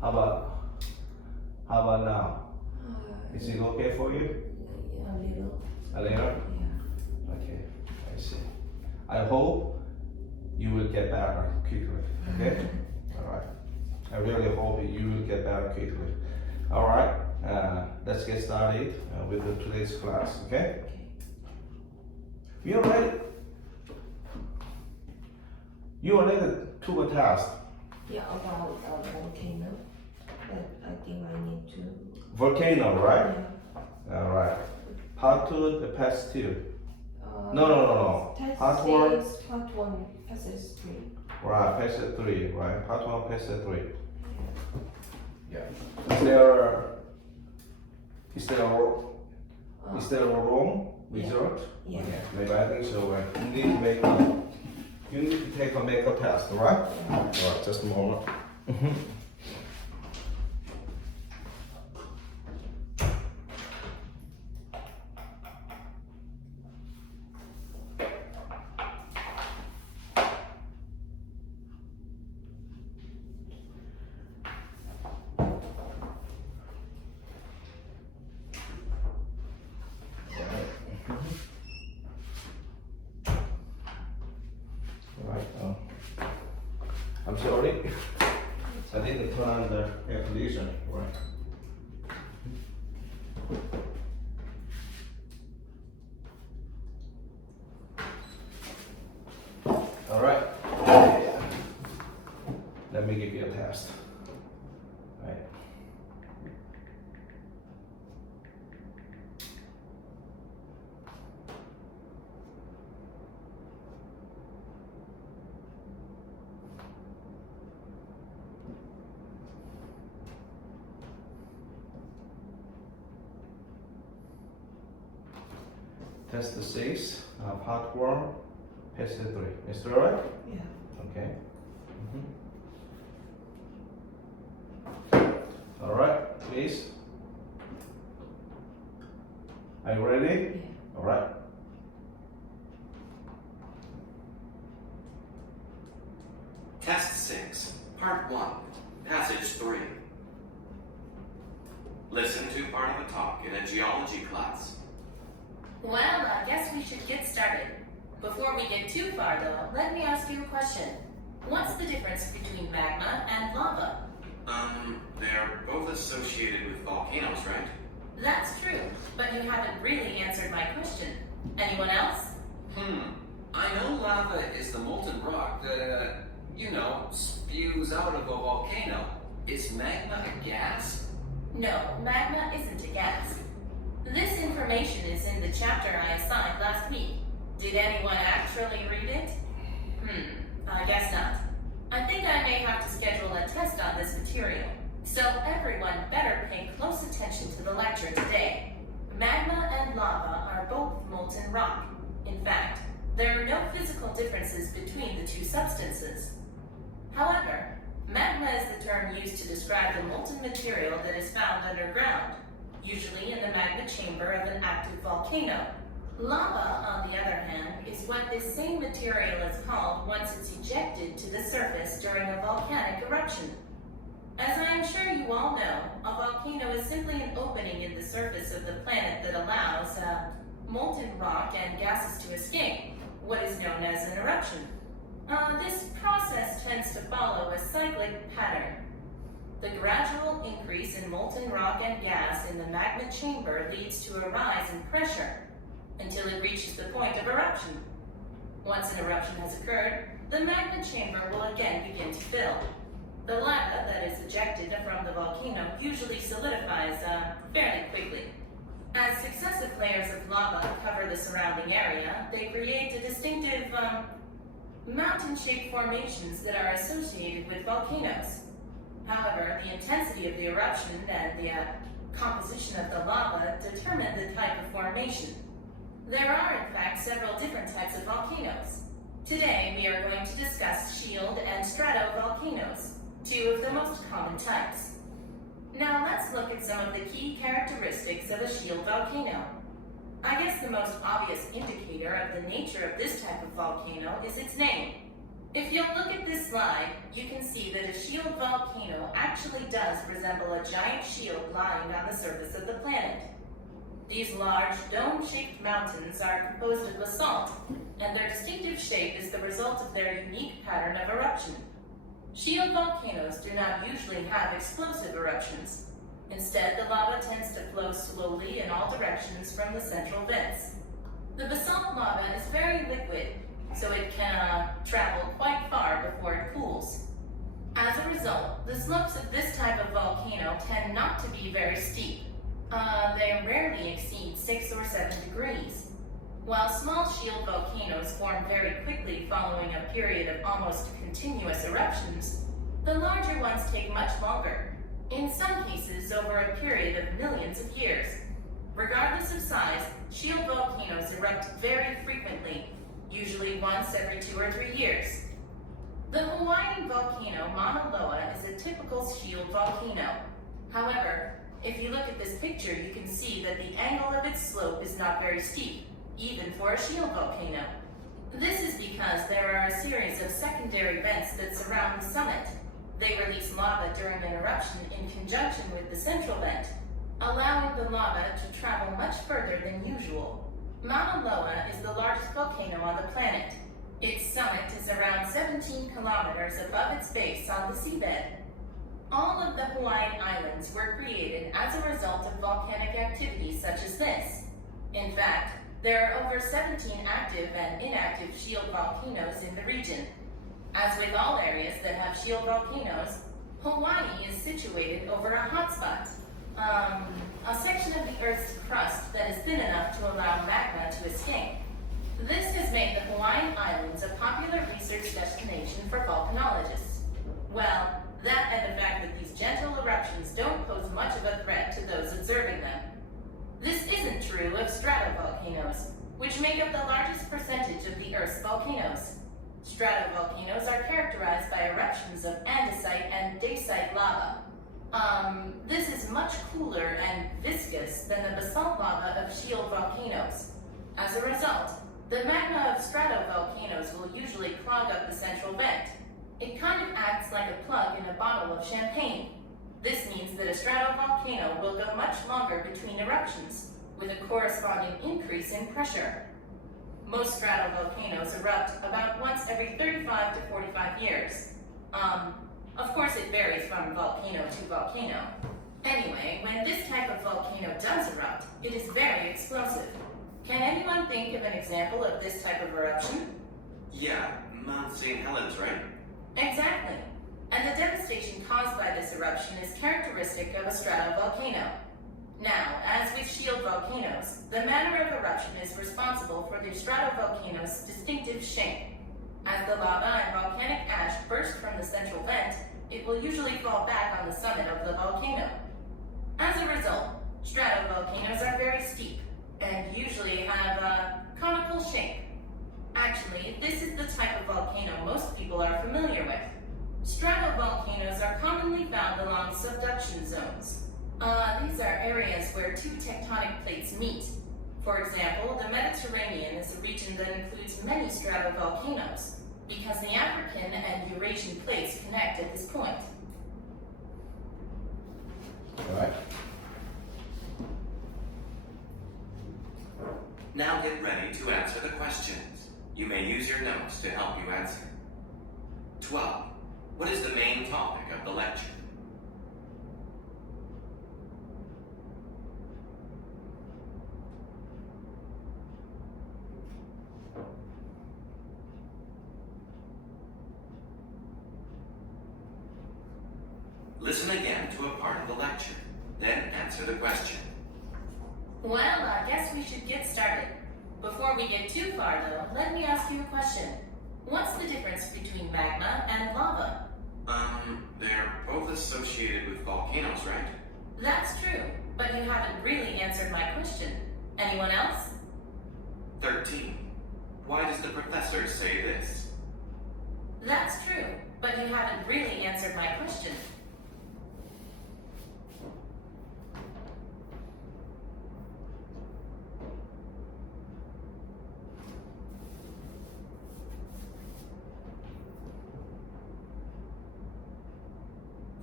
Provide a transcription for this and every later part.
How about now? Is it okay for you? A little. A little? Yeah. Okay, I see. I hope you will get better quickly. Okay? All right. I really hope you will get better quickly. All right. Let's get started with today's class. Okay? You already took a test. Yeah, about a volcano. But I think I need to. Volcano, right? Yeah. All right. Part 2, the past 2. No. Test Part 1. six, part 1, passage 3. Right, passage 3, right? Part 1, passage 3. Yeah. Yeah. Is there a wrong result? Yeah. Okay, maybe I think so. You need to take a makeup test, right? All right, just a moment. I'm sorry, I didn't turn on the air conditioner, right? All right, let me give you a test. All right. Test 6, part 1, passage 3. Is that right? Yeah. Okay. All right, please. Are you ready? Yeah. All right. Test 6, Part 1, Passage 3. Listen to part of a talk in a geology class. Well, I guess we should get started. Before we get too far, though, let me ask you a question. What's the difference between magma and lava? They're both associated with volcanoes, right? That's true, but you haven't really answered my question. Anyone else? I know lava is the molten rock that, spews out of a volcano. Is magma a gas? No, magma isn't a gas. This information is in the chapter I assigned last week. Did anyone actually read it? I guess not. I think I may have to schedule a test on this material. So everyone better pay close attention to the lecture today. Magma and lava are both molten rock. In fact, there are no physical differences between the two substances. However, magma is the term used to describe the molten material that is found underground, usually in the magma chamber of an active volcano. Lava, on the other hand, is what this same material is called once it's ejected to the surface during a volcanic eruption. As I am sure you all know, a volcano is simply an opening in the surface of the planet that allows molten rock and gases to escape, what is known as an eruption. This process tends to follow a cyclic pattern. The gradual increase in molten rock and gas in the magma chamber leads to a rise in pressure until it reaches the point of eruption. Once an eruption has occurred, the magma chamber will again begin to fill. The lava that is ejected from the volcano usually solidifies fairly quickly. As successive layers of lava cover the surrounding area, they create a distinctive mountain-shaped formations that are associated with volcanoes. However, the intensity of the eruption and the composition of the lava determine the type of formation. There are, in fact, several different types of volcanoes. Today, we are going to discuss shield and stratovolcanoes, two of the most common types. Now, let's look at some of the key characteristics of a shield volcano. I guess the most obvious indicator of the nature of this type of volcano is its name. If you'll look at this slide, you can see that a shield volcano actually does resemble a giant shield lying on the surface of the planet. These large, dome-shaped mountains are composed of basalt, and their distinctive shape is the result of their unique pattern of eruption. Shield volcanoes do not usually have explosive eruptions. Instead, the lava tends to flow slowly in all directions from the central vents. The basalt lava is very liquid, so it can travel quite far before it cools. As a result, the slopes of this type of volcano tend not to be very steep. They rarely exceed 6 or 7 degrees. While small shield volcanoes form very quickly following a period of almost continuous eruptions, the larger ones take much longer, in some cases over a period of millions of years. Regardless of size, shield volcanoes erupt very frequently, usually once every 2 or 3 years. The Hawaiian volcano Mauna Loa is a typical shield volcano. However, if you look at this picture, you can see that the angle of its slope is not very steep, even for a shield volcano. This is because there are a series of secondary vents that surround the summit. They release lava during an eruption in conjunction with the central vent, allowing the lava to travel much further than usual. Mauna Loa is the largest volcano on the planet. Its summit is around 17 kilometers above its base on the seabed. All of the Hawaiian Islands were created as a result of volcanic activity such as this. In fact, there are over 17 active and inactive shield volcanoes in the region. As with all areas that have shield volcanoes, Hawaii is situated over a hotspot, a section of the Earth's crust that is thin enough to allow magma to escape. This has made the Hawaiian Islands a popular research destination for volcanologists. Well, that and the fact that these gentle eruptions don't pose much of a threat to those observing them. This isn't true of stratovolcanoes, which make up the largest percentage of the Earth's volcanoes. Stratovolcanoes are characterized by eruptions of andesite and dacite lava. This is much cooler and viscous than the basalt lava of shield volcanoes. As a result, the magma of stratovolcanoes will usually clog up the central vent. It kind of acts like a plug in a bottle of champagne. This means that a stratovolcano will go much longer between eruptions, with a corresponding increase in pressure. Most stratovolcanoes erupt about once every 35 to 45 years. Of course it varies from volcano to volcano. Anyway, when this type of volcano does erupt, it is very explosive. Can anyone think of an example of this type of eruption? Yeah, Mount St. Helens, right? Exactly. And the devastation caused by this eruption is characteristic of a stratovolcano. Now, as with shield volcanoes, the manner of eruption is responsible for the stratovolcano's distinctive shape. As the lava and volcanic ash burst from the central vent, it will usually fall back on the summit of the volcano. As a result, stratovolcanoes are very steep and usually have a conical shape. Actually, this is the type of volcano most people are familiar with. Stratovolcanoes are commonly found along subduction zones. These are areas where two tectonic plates meet. For example, the Mediterranean is a region that includes many stratovolcanoes because the African and Eurasian plates connect at this point. All right. Now get ready to answer the questions. You may use your notes to help you answer. 12. What is the main topic of the lecture? Listen again to a part of the lecture, then answer the question. Well, I guess we should get started. Before we get too far, though, let me ask you a question. What's the difference between magma and lava? They're both associated with volcanoes, right? That's true, but you haven't really answered my question. Anyone else? 13. Why does the professor say this? That's true, but you haven't really answered my question.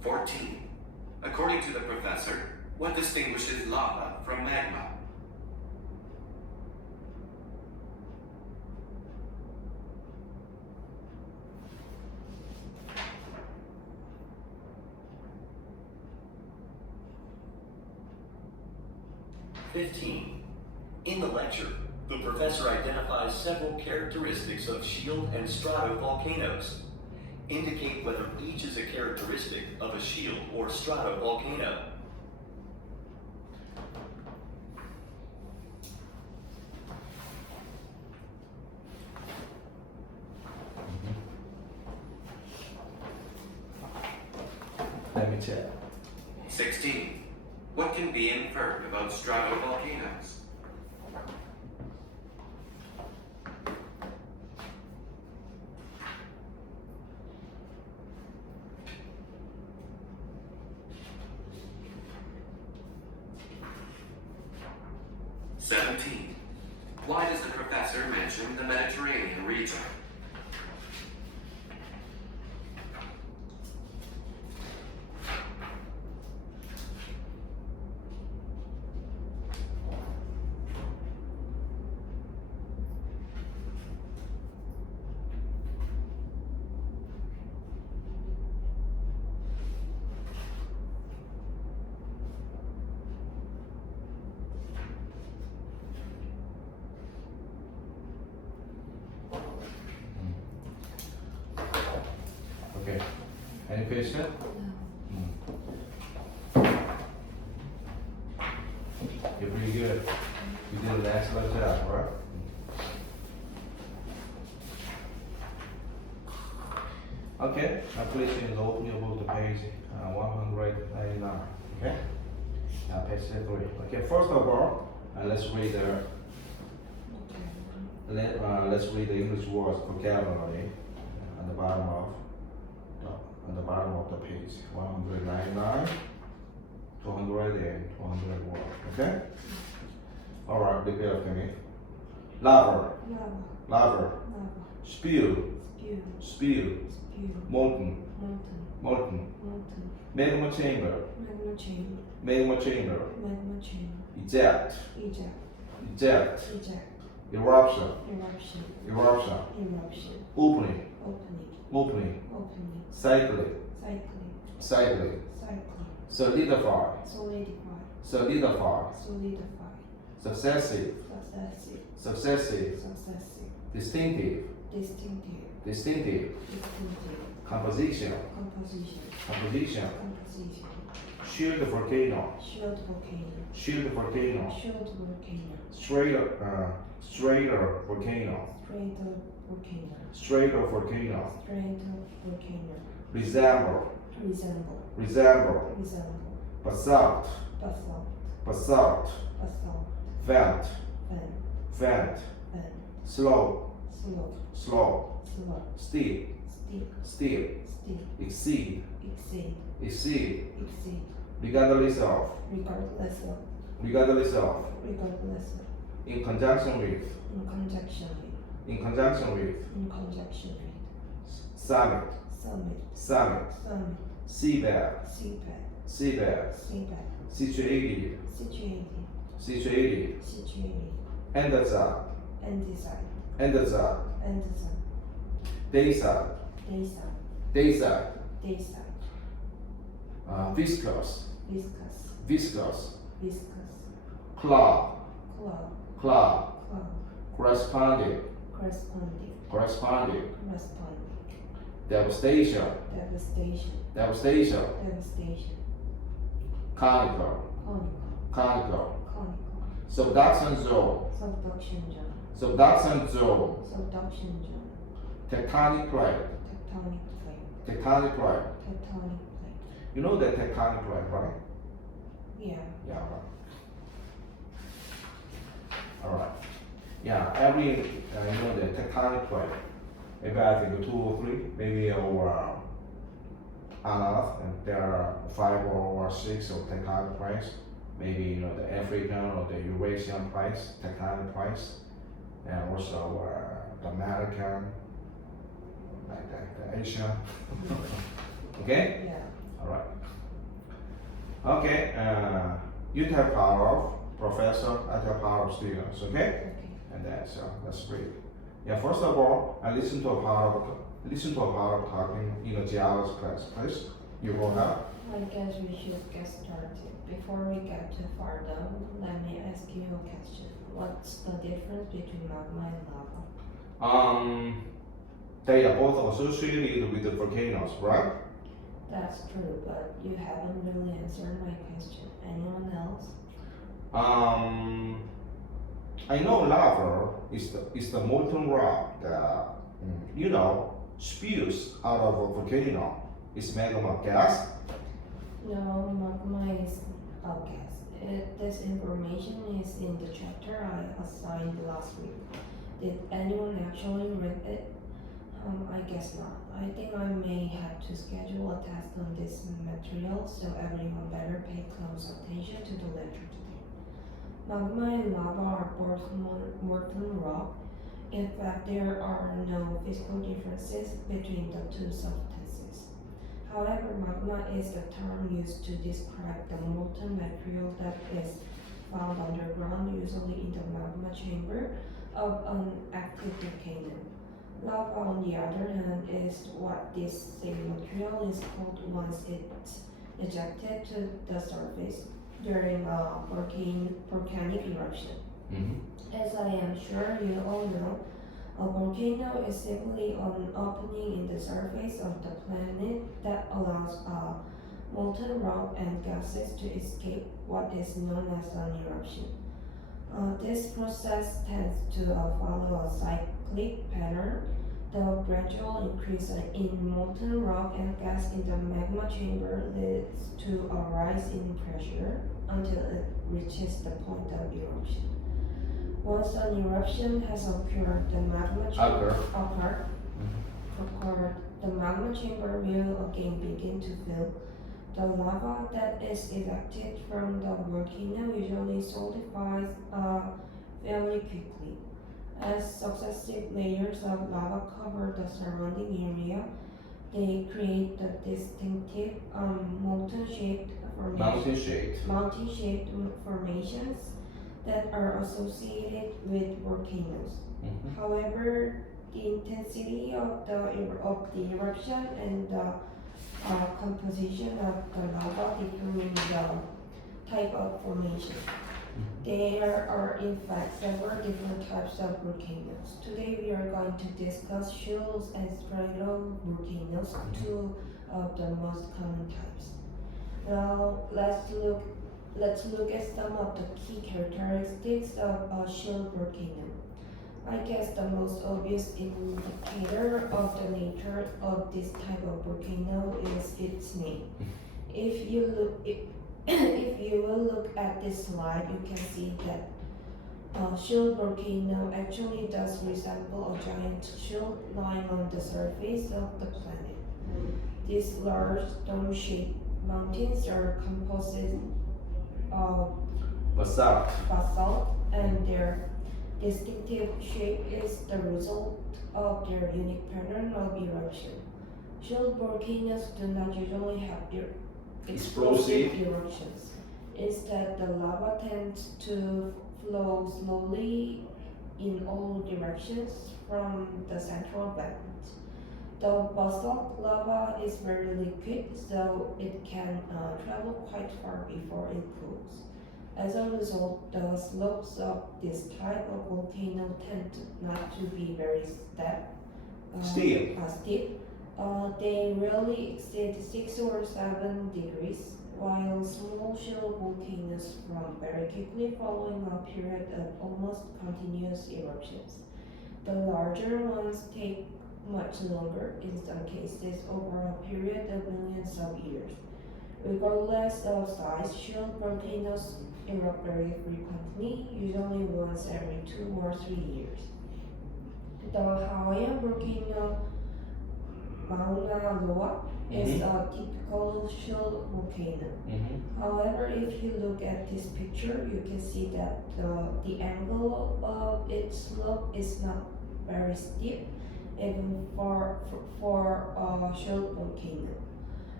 14. According to the professor, what distinguishes lava from magma? In the lecture, the professor identifies several characteristics of shield and stratovolcanoes. Indicate whether each is a characteristic of a shield or stratovolcano. Let me check. 16. What can be inferred about stratovolcanoes? Why does the professor mention the Mediterranean region? Okay. Any question? You're pretty good. You did an excellent job, right? Okay, now please open your book to page 199. Okay? Now page 3. Okay, first of all, let's read the English words vocabulary on the bottom of the page 199, 200 and 201. Okay? All right, repeat after me. Lava, Lava. spew, Spew. molten, Molten. magma chamber, Magma chamber. eject, Eject. eruption, Eruption. opening, Opening. cycling, Cycling. solidify, Solidify. successive, distinctive, composition, shield volcano, straight volcano, resemble, basalt, vent, slope, steep, exceed, regardless of, in conjunction with, summit, seabed, situated, andesite, dayside, viscous, cloud, corresponding, devastation, conical, subduction zone, tectonic plate. You know the tectonic plate, right? Yeah. Yeah, right. Alright. Yeah, every, the tectonic plate. Maybe I think 2 or 3, maybe over on Earth, and there are 5 or 6 of tectonic plates. Maybe, the African or the Eurasian plates, tectonic plates, and also the American, like the Asian. Okay? Yeah. All right. Okay. You take part of professor, I take part of students. Okay. Okay. And that's great. Yeah. First of all, I listen to a part of talking in a geology class. Please, you go ahead. I guess we should get started. Before we get too far down, let me ask you a question. What's the difference between magma and lava? They are both associated with the volcanoes, right? That's true, but you haven't really answered my question. Anyone else? I know lava is the molten rock that spews out of a volcano. It's magma gas. No, magma is a gas. This information is in the chapter I assigned last week. Did anyone actually read it? I guess not. I think I may have to schedule a test on this material, so everyone better pay close attention to the lecture today. Magma and lava are both molten rock. In fact, there are no physical differences between the two substances. However, magma is the term used to describe the molten material that is found underground, usually in the magma chamber of an active volcano. Lava, on the other hand, is what this same material is called once it's ejected to the surface during a volcanic eruption. As I am sure you all know, a volcano is simply an opening in the surface of the planet that allows molten rock and gases to escape what is known as an eruption. This process tends to follow a cyclic pattern. The gradual increase in molten rock and gas in the magma chamber leads to a rise in pressure until it reaches the point of eruption. Once an eruption has occurred, the magma chamber will again begin to fill. The lava that is ejected from the volcano usually solidifies fairly quickly. As successive layers of lava cover the surrounding area, they create the distinctive mountain-shaped formations that are associated with volcanoes. However, the intensity of the eruption and the composition of the lava determine the type of formation. There are in fact several different types of volcanoes. Today we are going to discuss shield and stratovolcanoes, two of the most common types. Now let's look at some of the key characteristics of a shield volcano. I guess the most obvious indicator of the nature of this type of volcano is its name. If you will look at this slide, you can see that shield volcano actually does resemble a giant shield lying on the surface of the planet. These large dome-shaped mountains are composed of basalt, and their distinctive shape is the result of their unique pattern of eruption. Shield volcanoes do not usually have explosive eruptions. Instead, the lava tends to flow slowly in all directions from the central vent. The basalt lava is very liquid, so it can travel quite far before it cools. As a result, the slopes of this type of volcano tend not to be very steep. They rarely exceed 6 or 7 degrees, while small shield volcanoes form very quickly following a period of almost continuous eruptions. The larger ones take much longer, in some cases over a period of millions of years. Regardless of size, shield volcanoes erupt very frequently, usually once every 2 or 3 years. The Hawaiian volcano Mauna Loa is a typical shield volcano. However, if you look at this picture, you can see that the angle of its slope is not very steep, even for a shield volcano.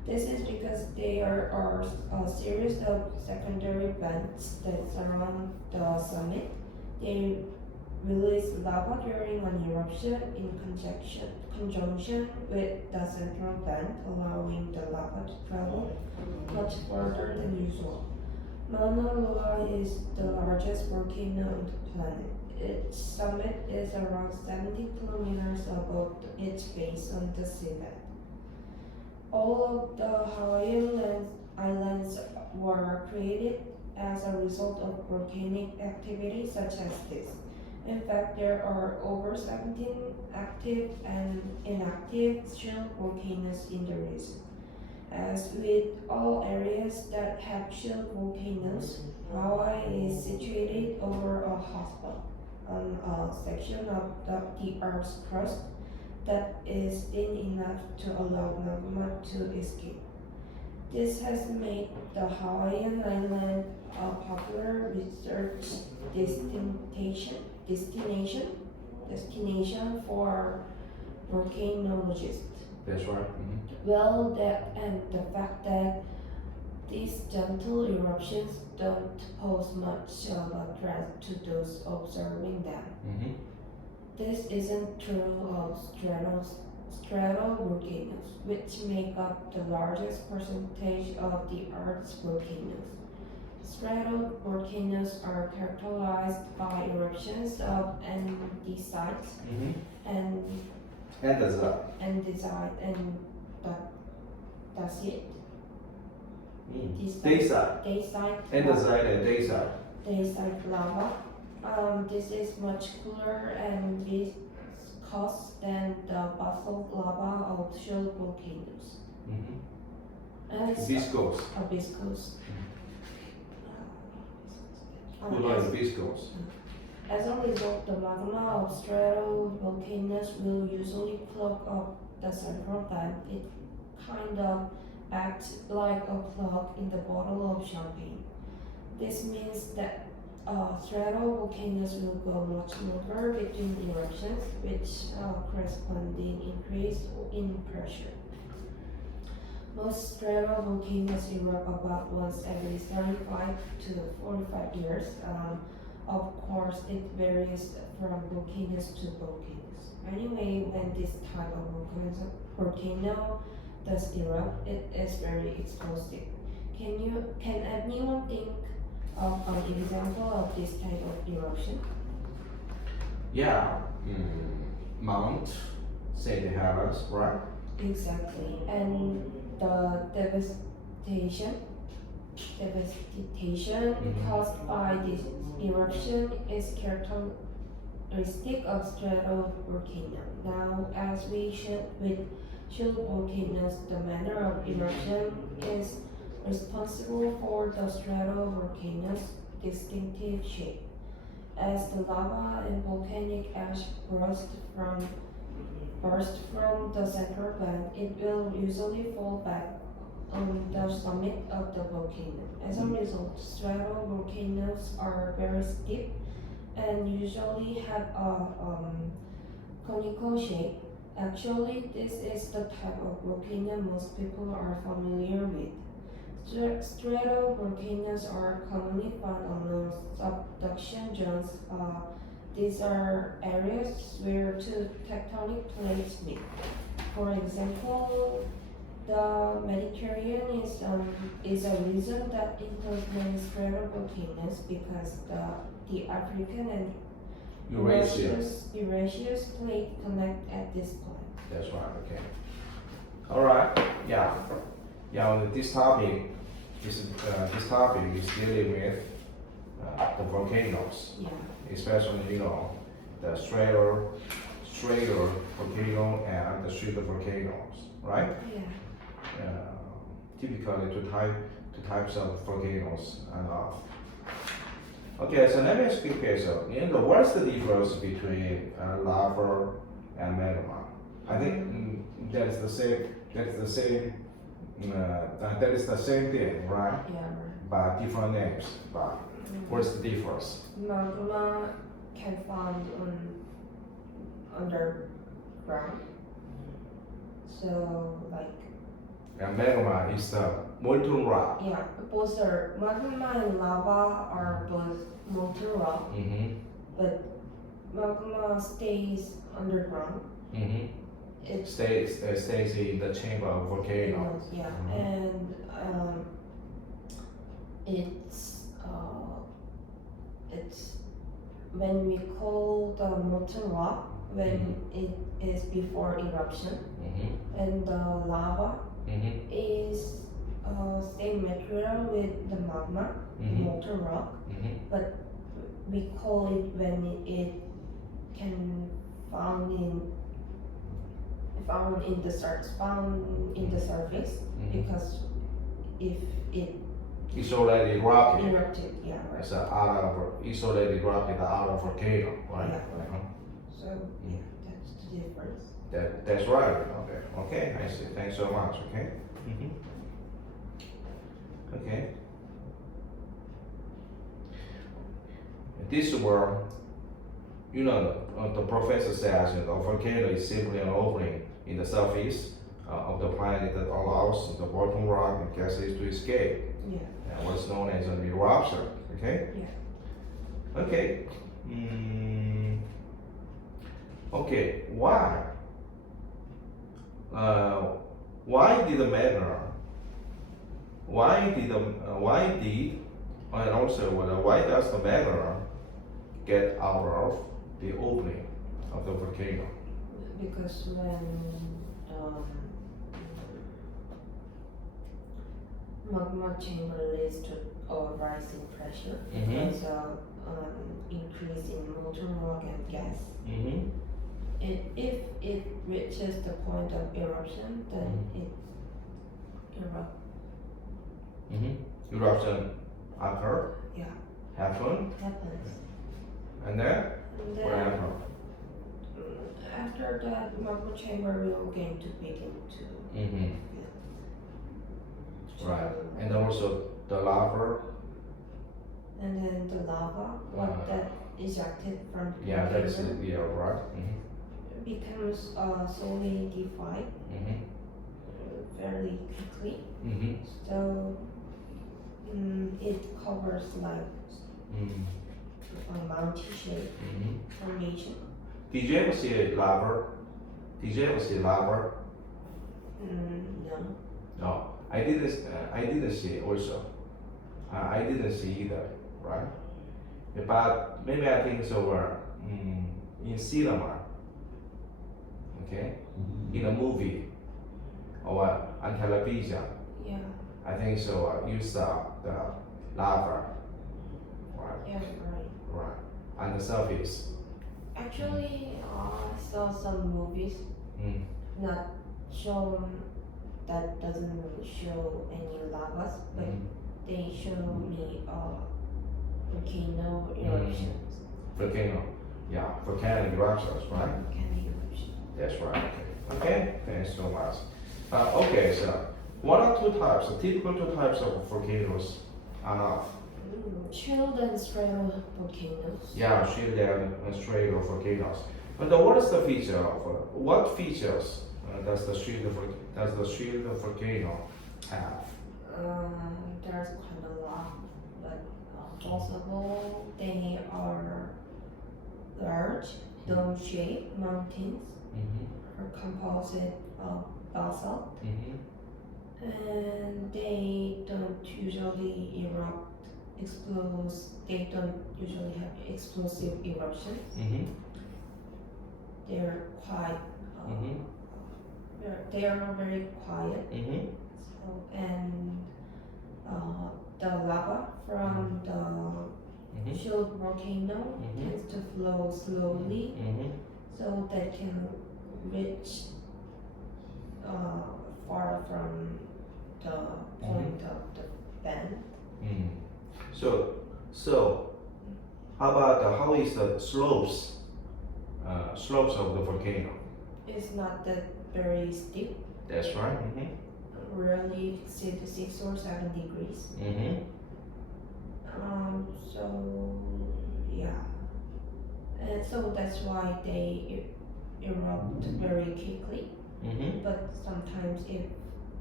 This is because there are a series of secondary vents that surround the summit. They release lava during an eruption in conjunction with the central vent, allowing the lava to travel much further than usual. Mauna Loa is the largest volcano on the planet. Its summit is around 70 kilometers above its base on the seabed. All of the Hawaiian islands were created as a result of volcanic activity such as this. In fact, there are over 17 active and inactive shield volcanoes in the region. As with all areas that have shield volcanoes, Hawaii is situated over a hotspot on a section of the Earth's crust that is thin enough to allow magma to escape. This has made the Hawaiian island a popular research destination for volcanologists. That's right. Well, that and the fact that these gentle eruptions don't pose much of a threat to those observing them. This isn't true of stratovolcanoes, which make up the largest percentage of the Earth's volcanoes. Stratovolcanoes are characterized by eruptions of andesites and Andesite. That's it. Dacite. Andesite and dacite. Dacite lava. This is much cooler and viscous than the basalt lava of shield volcanoes. Viscose. Viscous. Who likes viscose? As a result, the magma of stratovolcanoes will usually clog up the central vent. It kind of acts like a plug in the bottle of champagne. This means that stratovolcanoes will go much longer between eruptions, which corresponding increase in pressure. Most stratovolcanoes erupt about once every 35 to 45 years. Of course, it varies from volcanoes to volcanoes. Anyway, when this type of volcano does erupt, it is very explosive. Can anyone think of an example of this type of eruption? Yeah. Mount St. Helens, right? Exactly. And the devastation caused by this eruption is characteristic of stratovolcano. Now, as we should with shield volcanoes, the manner of eruption is responsible for the stratovolcano's distinctive shape. As the lava and volcanic ash burst from the central vent, it will usually fall back on the summit of the volcano. As a result, stratovolcanoes are very steep and usually have a conical shape. Actually, this is the type of volcano most people are familiar with. Stratovolcanoes are commonly found along subduction zones. These are areas where two tectonic plates meet. For example, the Mediterranean is a region that includes many stratovolcanoes because the African and Eurasian plate connect at this point. That's right. Okay. All right. Yeah. This topic is dealing with the volcanoes, especially the strato volcano and the shield volcanoes, right? Yeah. Typically two types of volcanoes and Okay, so let me ask you a question. What's the difference between lava and magma? I think that is the same. That is the same thing, right? Yeah. But different names. But what's the difference? Magma can found underground. So like And magma is the molten rock. Yeah, both are magma and lava are both molten rock, but magma stays underground. It Stays in the chamber of volcano. yeah, and it's when we call the molten rock when it is before eruption, and the lava is same material with the magma, molten rock, but we call it when it can found in the surface, because if it It's already rocky. erupted, yeah, right. It's it's already rocky out of volcano, right? Yeah, right. So yeah, that's the difference. That's right. Okay, I see. Thanks so much. Okay. Okay. This word, the professor says a volcano is simply an opening in the surface of the planet that allows the molten rock and gases to escape. Yeah. What's known as an eruption. Okay. Yeah. Okay. Okay. Why? Why did the magma? Why does the magma get out of the opening of the volcano? Because when magma chamber leads to a rise in pressure because of increase in molten rock and gas. If it reaches the point of eruption, then it Eruption occur, yeah, happen, happens. and then And what then happen? after that, magma chamber will begin to fill. Right, and also the lava. And then the lava, what that ejected from the Yeah, that's volcano it. Yeah, right. becomes solidified fairly quickly. So it covers like a mountain shape formation. Did you ever see lava? Did you ever see lava? No. No, I didn't see also. I didn't see either, right? But maybe I think so. In cinema, okay, in a movie or on television, Yeah. I think so. You saw the lava, right? Yeah. Right. Right, on the surface. Actually, I saw some movies not shown that doesn't show any lavas, but they show me volcano eruptions. Volcano, yeah, volcanic eruptions, right? Volcanic eruption. That's right. Okay, thanks so much. Okay, so what are the typical two types of volcanoes on Earth? Chilled and stratovolcanoes. Yeah, shield and stratovolcanoes. And what features does the shield volcano have? There's quite a lot, but most of all, they are large, dome-shaped mountains, are composite of basalt, and they don't usually they don't usually have explosive eruptions. They're quite, they are very quiet. So, and the lava from the shield volcano tends to flow slowly, so that can reach far from the point of the bend. So how about how is the slopes of the volcano? It's not that very steep, That's right. rarely exceed 6 or 7 degrees. So yeah, and so that's why they erupt very quickly. But sometimes if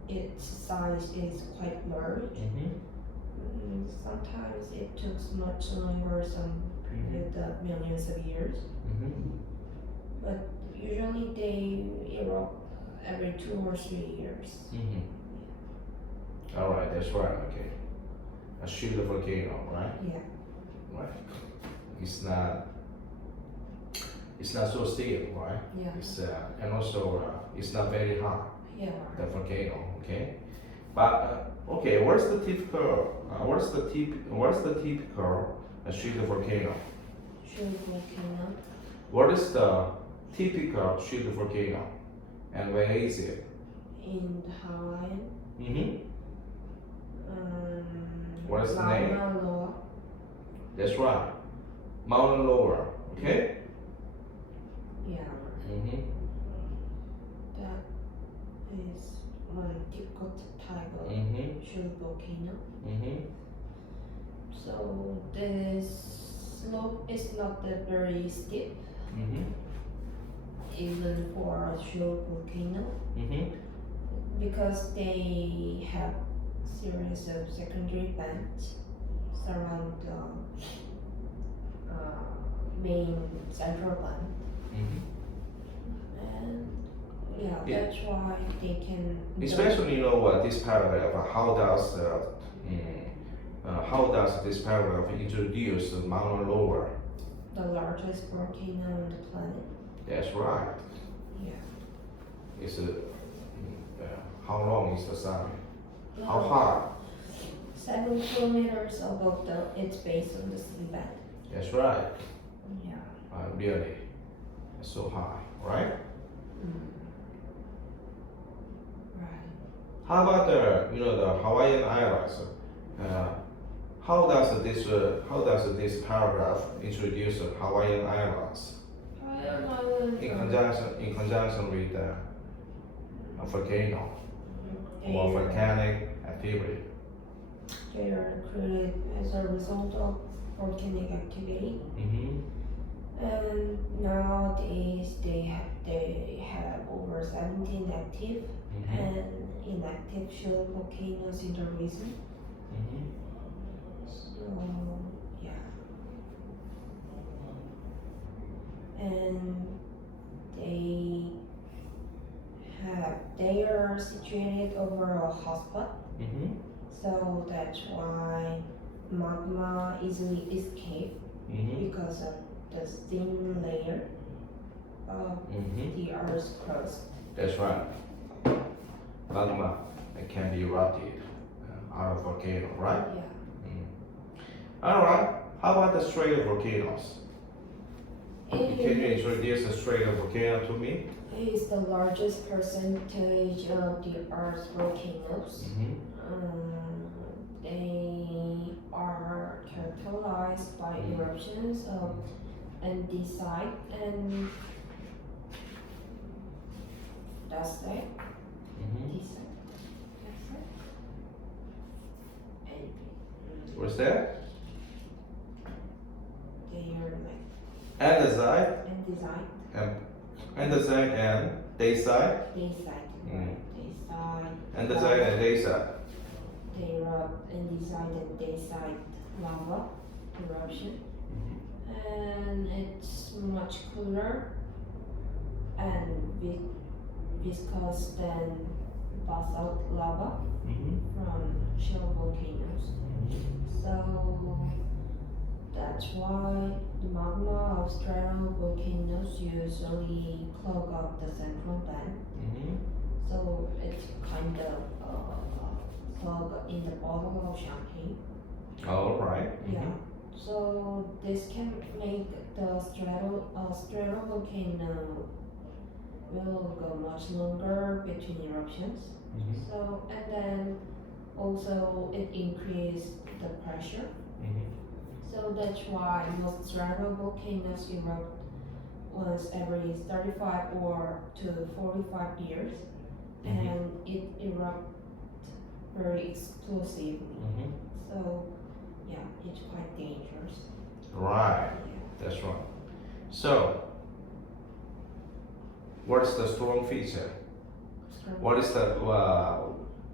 its size is quite large. Sometimes it took much longer, some with millions of years. But usually they erupt every 2 or 3 years. All right, that's right. Okay, a shield volcano, right? Yeah. Right. It's not so still, right? Yeah. It's and also it's not very hot. Yeah. The volcano, okay. But okay, what's the typical shield volcano? Shield volcano. What is the typical shield volcano, and where is it? In Hawaii. What is the name? Mauna Loa. That's right, Mauna Loa. Okay. Yeah. That is one typical type of shield volcano. So the slope is not that very steep, even for a shield volcano, because they have series of secondary vents surround the main central vent. And yeah, Yeah. that's why they can. Especially, you know what, this paragraph, how does this paragraph introduce Mauna Loa? The largest volcano on the planet. That's right. Yeah. It's how long is the summit? How high? 7 kilometers above its base on the seabed. That's right. Yeah. Really, it's so high, right? Right. How about the Hawaiian Islands? How does this paragraph introduce Hawaiian Islands in conjunction with a volcano or volcanic activity? They are included as a result of volcanic activity. And nowadays they have over 17 active and inactive shield volcanoes in the region. So yeah. And they are situated over a hotspot. So that's why magma easily escape because of the thin layer of the Earth's crust. That's right. Magma can be erupted out of volcano, right? Yeah. All right. How about the stray volcanoes? Can you It introduce the stray volcano to me? is the largest percentage of the Earth's volcanoes. They are characterized by eruptions of andesite and dacite. What's that? They are like Andesite andesite, and dacite. dacite, Andesite and dacite. They erupt andesite and dacite lava eruption, and it's much cooler and viscous than basalt lava from shale volcanoes. So that's why the magma of stratovolcanoes usually clog up the central vent. So it's kind of clog in the bottle of champagne. All right. Yeah. So this can make the stratovolcano will go much longer between eruptions. So and then also it increases the pressure. So that's why most stratovolcanoes erupt once every 35 or to 45 years, and it erupts very explosively. So yeah, it's quite dangerous. Right. That's right. So, what is the strong feature? What is the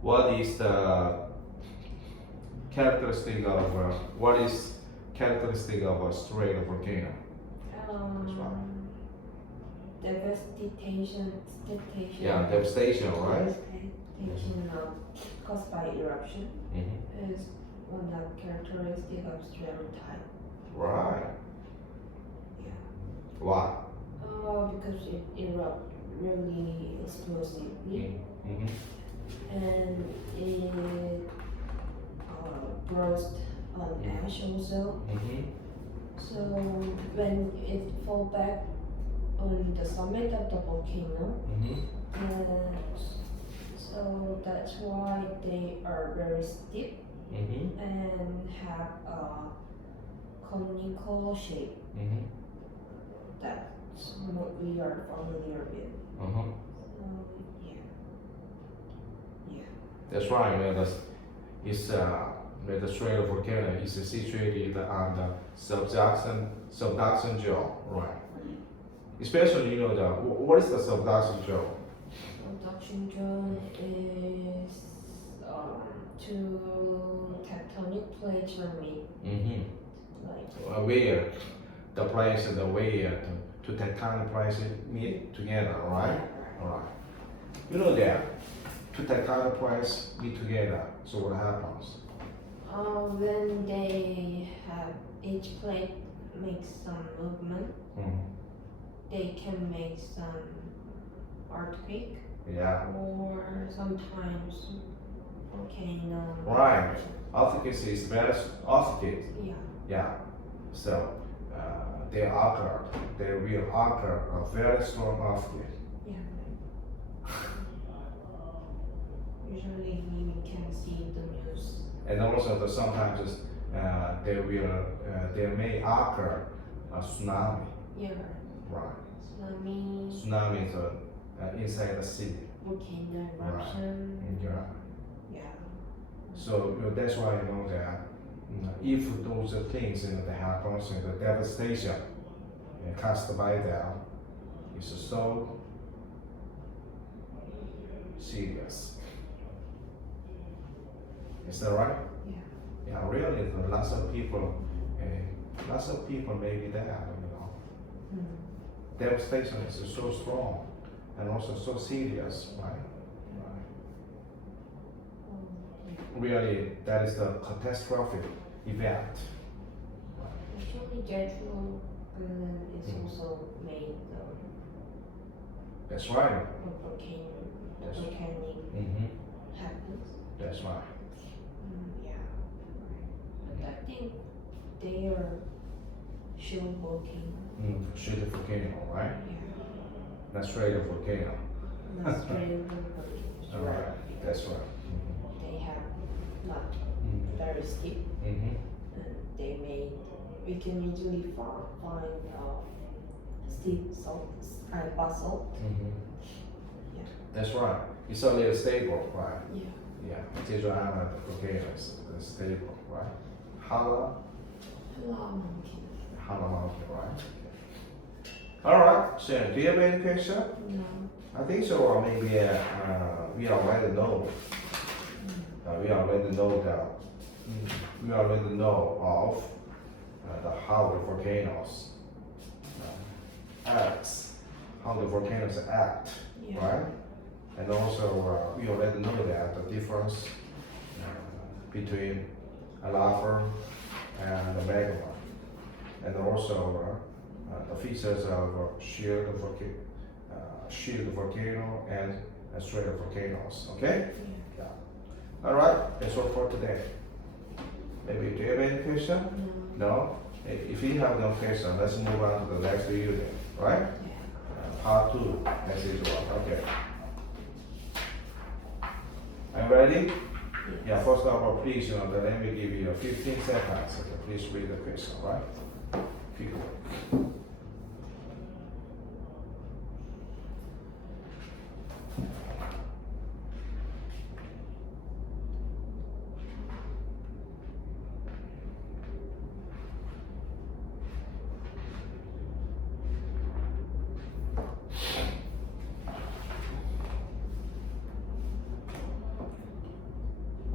what is the characteristic of a straight volcano? Devastation. Yeah, devastation, right? Devastation caused by eruption Mm-hmm. is one of the characteristic of stereotype. Right. Yeah. Why? Because it erupts really explosively Mm-hmm. and it burst on ash also. Mm-hmm. So when it fall back on the summit of the volcano, Mm-hmm. so that's why they are very steep Mm-hmm. and have a conical shape. Mm-hmm. That's what we are familiar with. Uh-huh. Yeah. Yeah. That's right. Where the straight volcano is situated on the subduction jaw, right? Especially, what is the subduction jaw? Subduction zone is two tectonic plates are made. Mm-hmm. Like Where the place and the way to tectonic plates meet together, right? Alright. You know that two tectonic plates meet together, so what happens? when they have each plate makes some movement, they can make some earthquake Yeah. or sometimes volcano. Right. Earthquake is very earthquake. Yeah. Yeah. So they will occur a very strong earthquake. Yeah. Usually we can see the news. And also sometimes there may occur a tsunami. Yeah. Right. Tsunami, Tsunami is inside the sea. volcano eruption. Yeah. Yeah. So that's why that if those things that happens and the devastation caused by them is so serious. Is that right? Yeah. Yeah, really, lots of people may be there, Devastation is so strong and also so serious, right? Really, that is the catastrophic event. Actually, Jeju Island is also made That's right. of volcano. Yes. Volcanic Mm-hmm. happens. That's right. Yeah. But I think they are shield volcano. Shoot a volcano, right? Yeah. Not straight a volcano. Not straight volcano. All right. That's right. They have not Mm-hmm. very steep, Mm-hmm. and they made. We can easily find steep basalt. Mm-hmm. Yeah. That's right. It's a little stable, right? Yeah. Yeah. Jeju Island volcano is stable, right? Hala Mountain. Mountain, right? All right. So, do you have any question? No. I think so. Or maybe we already know. We already know of how the volcanoes acts, how the volcanoes act, Yeah. right? And also we already know that the difference between a lava and the magma, and also the features of shield volcano and straight volcanoes. Okay. Yeah. All right, that's all for today. Maybe do you have any question? No. No? If you have no question, let's move on to the next video then, right? Yeah. Part 2, as usual. Okay. Are you ready? Yeah, first of all, please, let me give you 15 seconds. Okay, please read the question, right? Quickly.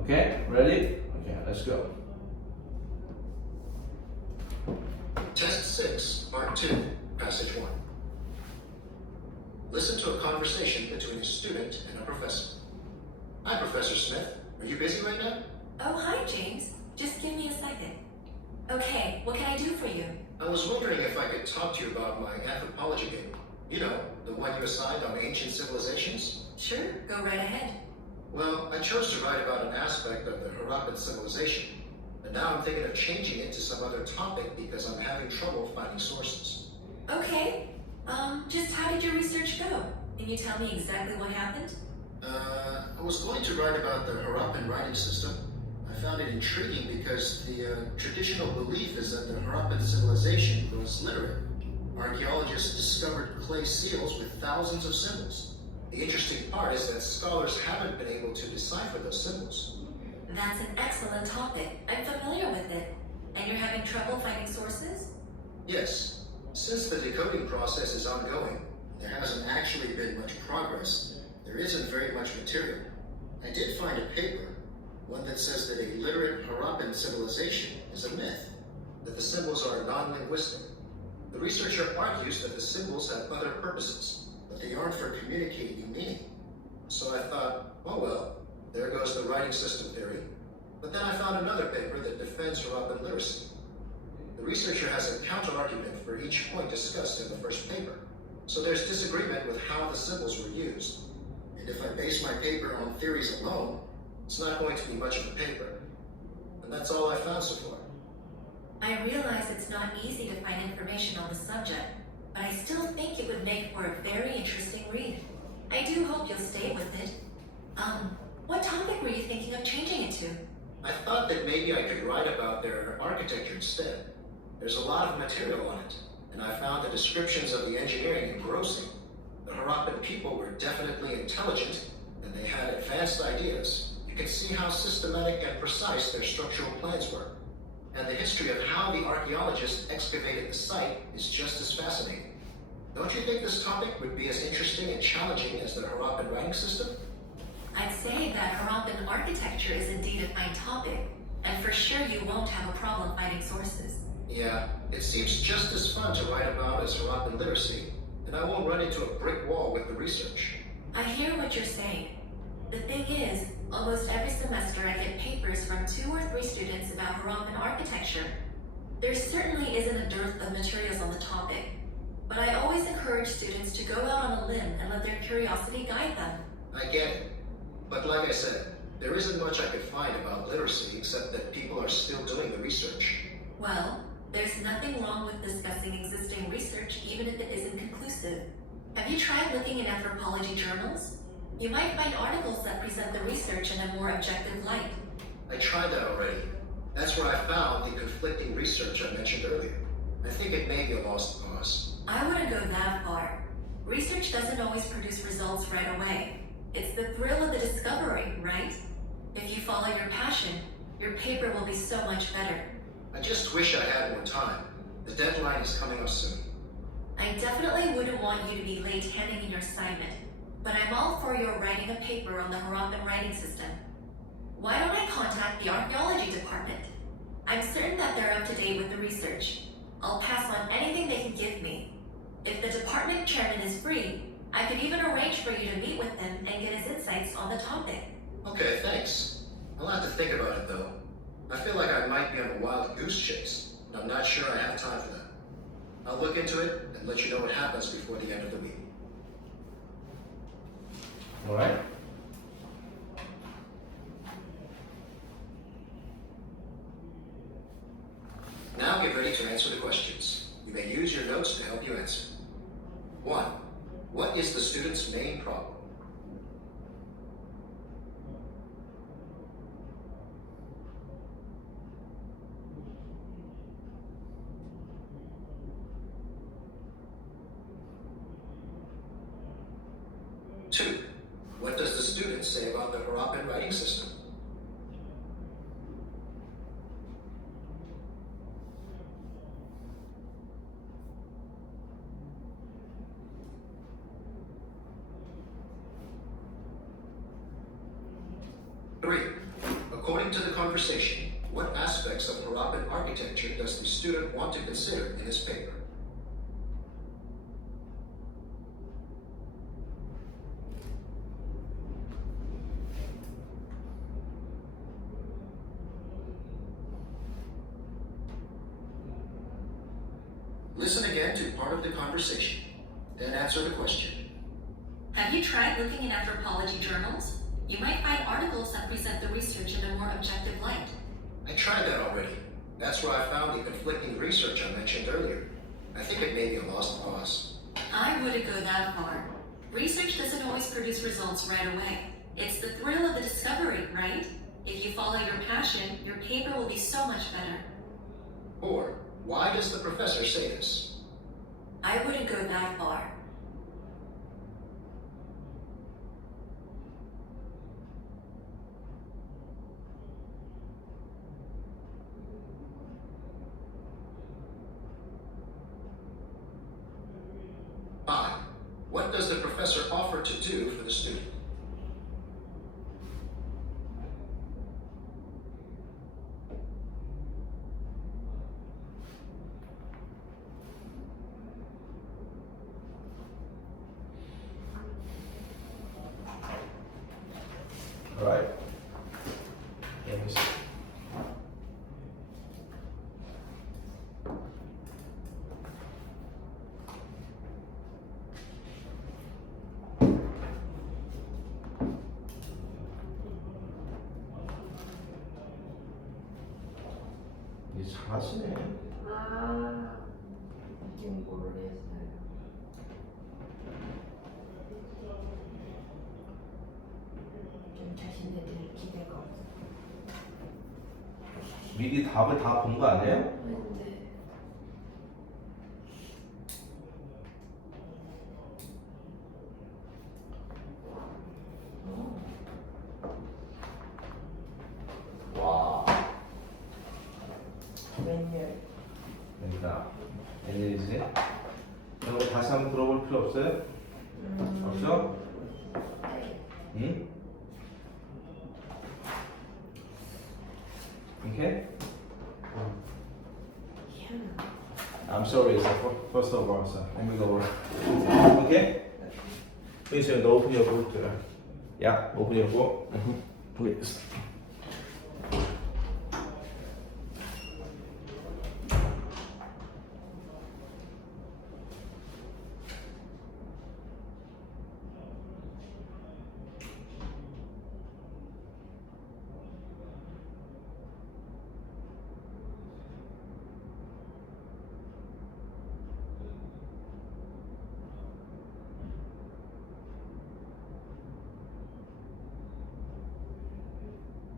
Okay, ready? Okay, let's go. Test 6, Part 2, Passage 1. Listen to a conversation between a student and a professor. Hi, Professor Smith. Are you busy right now? Oh, hi, James. Just give me a second. Okay, what can I do for you? I was wondering if I could talk to you about my anthropology paper. You know, the one you assigned on ancient civilizations? Sure, go right ahead. Well, I chose to write about an aspect of the Harappan civilization, and now I'm thinking of changing it to some other topic because I'm having trouble finding sources. Okay, just how did your research go? Can you tell me exactly what happened? I was going to write about the Harappan writing system. I found it intriguing because the traditional belief is that the Harappan civilization was literate. Archaeologists discovered clay seals with thousands of symbols. The interesting part is that scholars haven't been able to decipher those symbols. That's an excellent topic. I'm familiar with it. And you're having trouble finding sources? Yes, since the decoding process is ongoing, there hasn't actually been much progress. There isn't very much material. I did find a paper, one that says that a literate Harappan civilization is a myth, that the symbols are non-linguistic. The researcher argues that the symbols have other purposes, but they aren't for communicating meaning. So I thought, oh well, there goes the writing system theory. But then I found another paper that defends Harappan literacy. The researcher has a counter-argument for each point discussed in the first paper. So there's disagreement with how the symbols were used. And if I base my paper on theories alone, it's not going to be much of a paper. And that's all I found so far. I realize it's not easy to find information on the subject, but I still think it would make for a very interesting read. I do hope you'll stay with it. What topic were you thinking of changing it to? I thought that maybe I could write about their architecture instead. There's a lot of material on it, and I found the descriptions of the engineering engrossing. The Harappan people were definitely intelligent, and they had advanced ideas. You can see how systematic and precise their structural plans were. And the history of how the archaeologists excavated the site is just as fascinating. Don't you think this topic would be as interesting and challenging as the Harappan writing system? I'd say that Harappan architecture is indeed a fine topic, and for sure you won't have a problem finding sources. Yeah, it seems just as fun to write about as Harappan literacy, and I won't run into a brick wall with the research. I hear what you're saying. The thing is, almost every semester I get papers from 2 or 3 students about Harappan architecture. There certainly isn't a dearth of materials on the topic, but I always encourage students to go out on a limb and let their curiosity guide them. I get it. But like I said, there isn't much I could find about literacy except that people are still doing the research. Well, there's nothing wrong with discussing existing research even if it isn't conclusive. Have you tried looking in anthropology journals? You might find articles that present the research in a more objective light. I tried that already. That's where I found the conflicting research I mentioned earlier. I think it may be a lost cause. I wouldn't go that far. Research doesn't always produce results right away. It's the thrill of the discovery, right? If you follow your passion, your paper will be so much better. I just wish I had more time. The deadline is coming up soon. I definitely wouldn't want you to be late handing in your assignment, but I'm all for your writing a paper on the Harappan writing system. Why don't I contact the archaeology department? I'm certain that they're up to date with the research. I'll pass on anything they can give me. If the department chairman is free, I could even arrange for you to meet with him and get his insights on the topic. Okay, thanks. I'll have to think about it though. I feel like I might be on a wild goose chase, and I'm not sure I have time for that. I'll look into it and let you know what happens before the end of the week. All right. Now get ready to answer the questions. You may use your notes to help you answer. 1. What is the student's main problem? 2. What does the student say about the Harappan writing system? 3. According to the conversation, what aspects of Harappan architecture does the student want to consider in his paper? Listen again to part of the conversation, then answer the question. Have you tried looking in anthropology journals? You might find articles that present the research in a more objective light. I tried that already. That's where I found the conflicting research I mentioned earlier. I think it may be a lost cause. I wouldn't go that far. Research doesn't always produce results right away. It's the thrill of the discovery, right? If you follow your passion, your paper will be so much better. Or, why does the professor say this? I wouldn't go that far. I. What does the professor offer to do for the student? All right. Let me see. 이제 잘하시네. 아, 지금 모르겠어요. 좀 자신들이 기대가 없어. 미리 답을 다 본 거 아니에요? 근데 와. 웬열. 그러니까 웬일이지? 이거 다시 한번 들어볼 필요 없어요? 없어? 응? Okay? I'm sorry, sir. First of all, sir, let me go. Okay? Please open your book. Yeah, open your book. Please.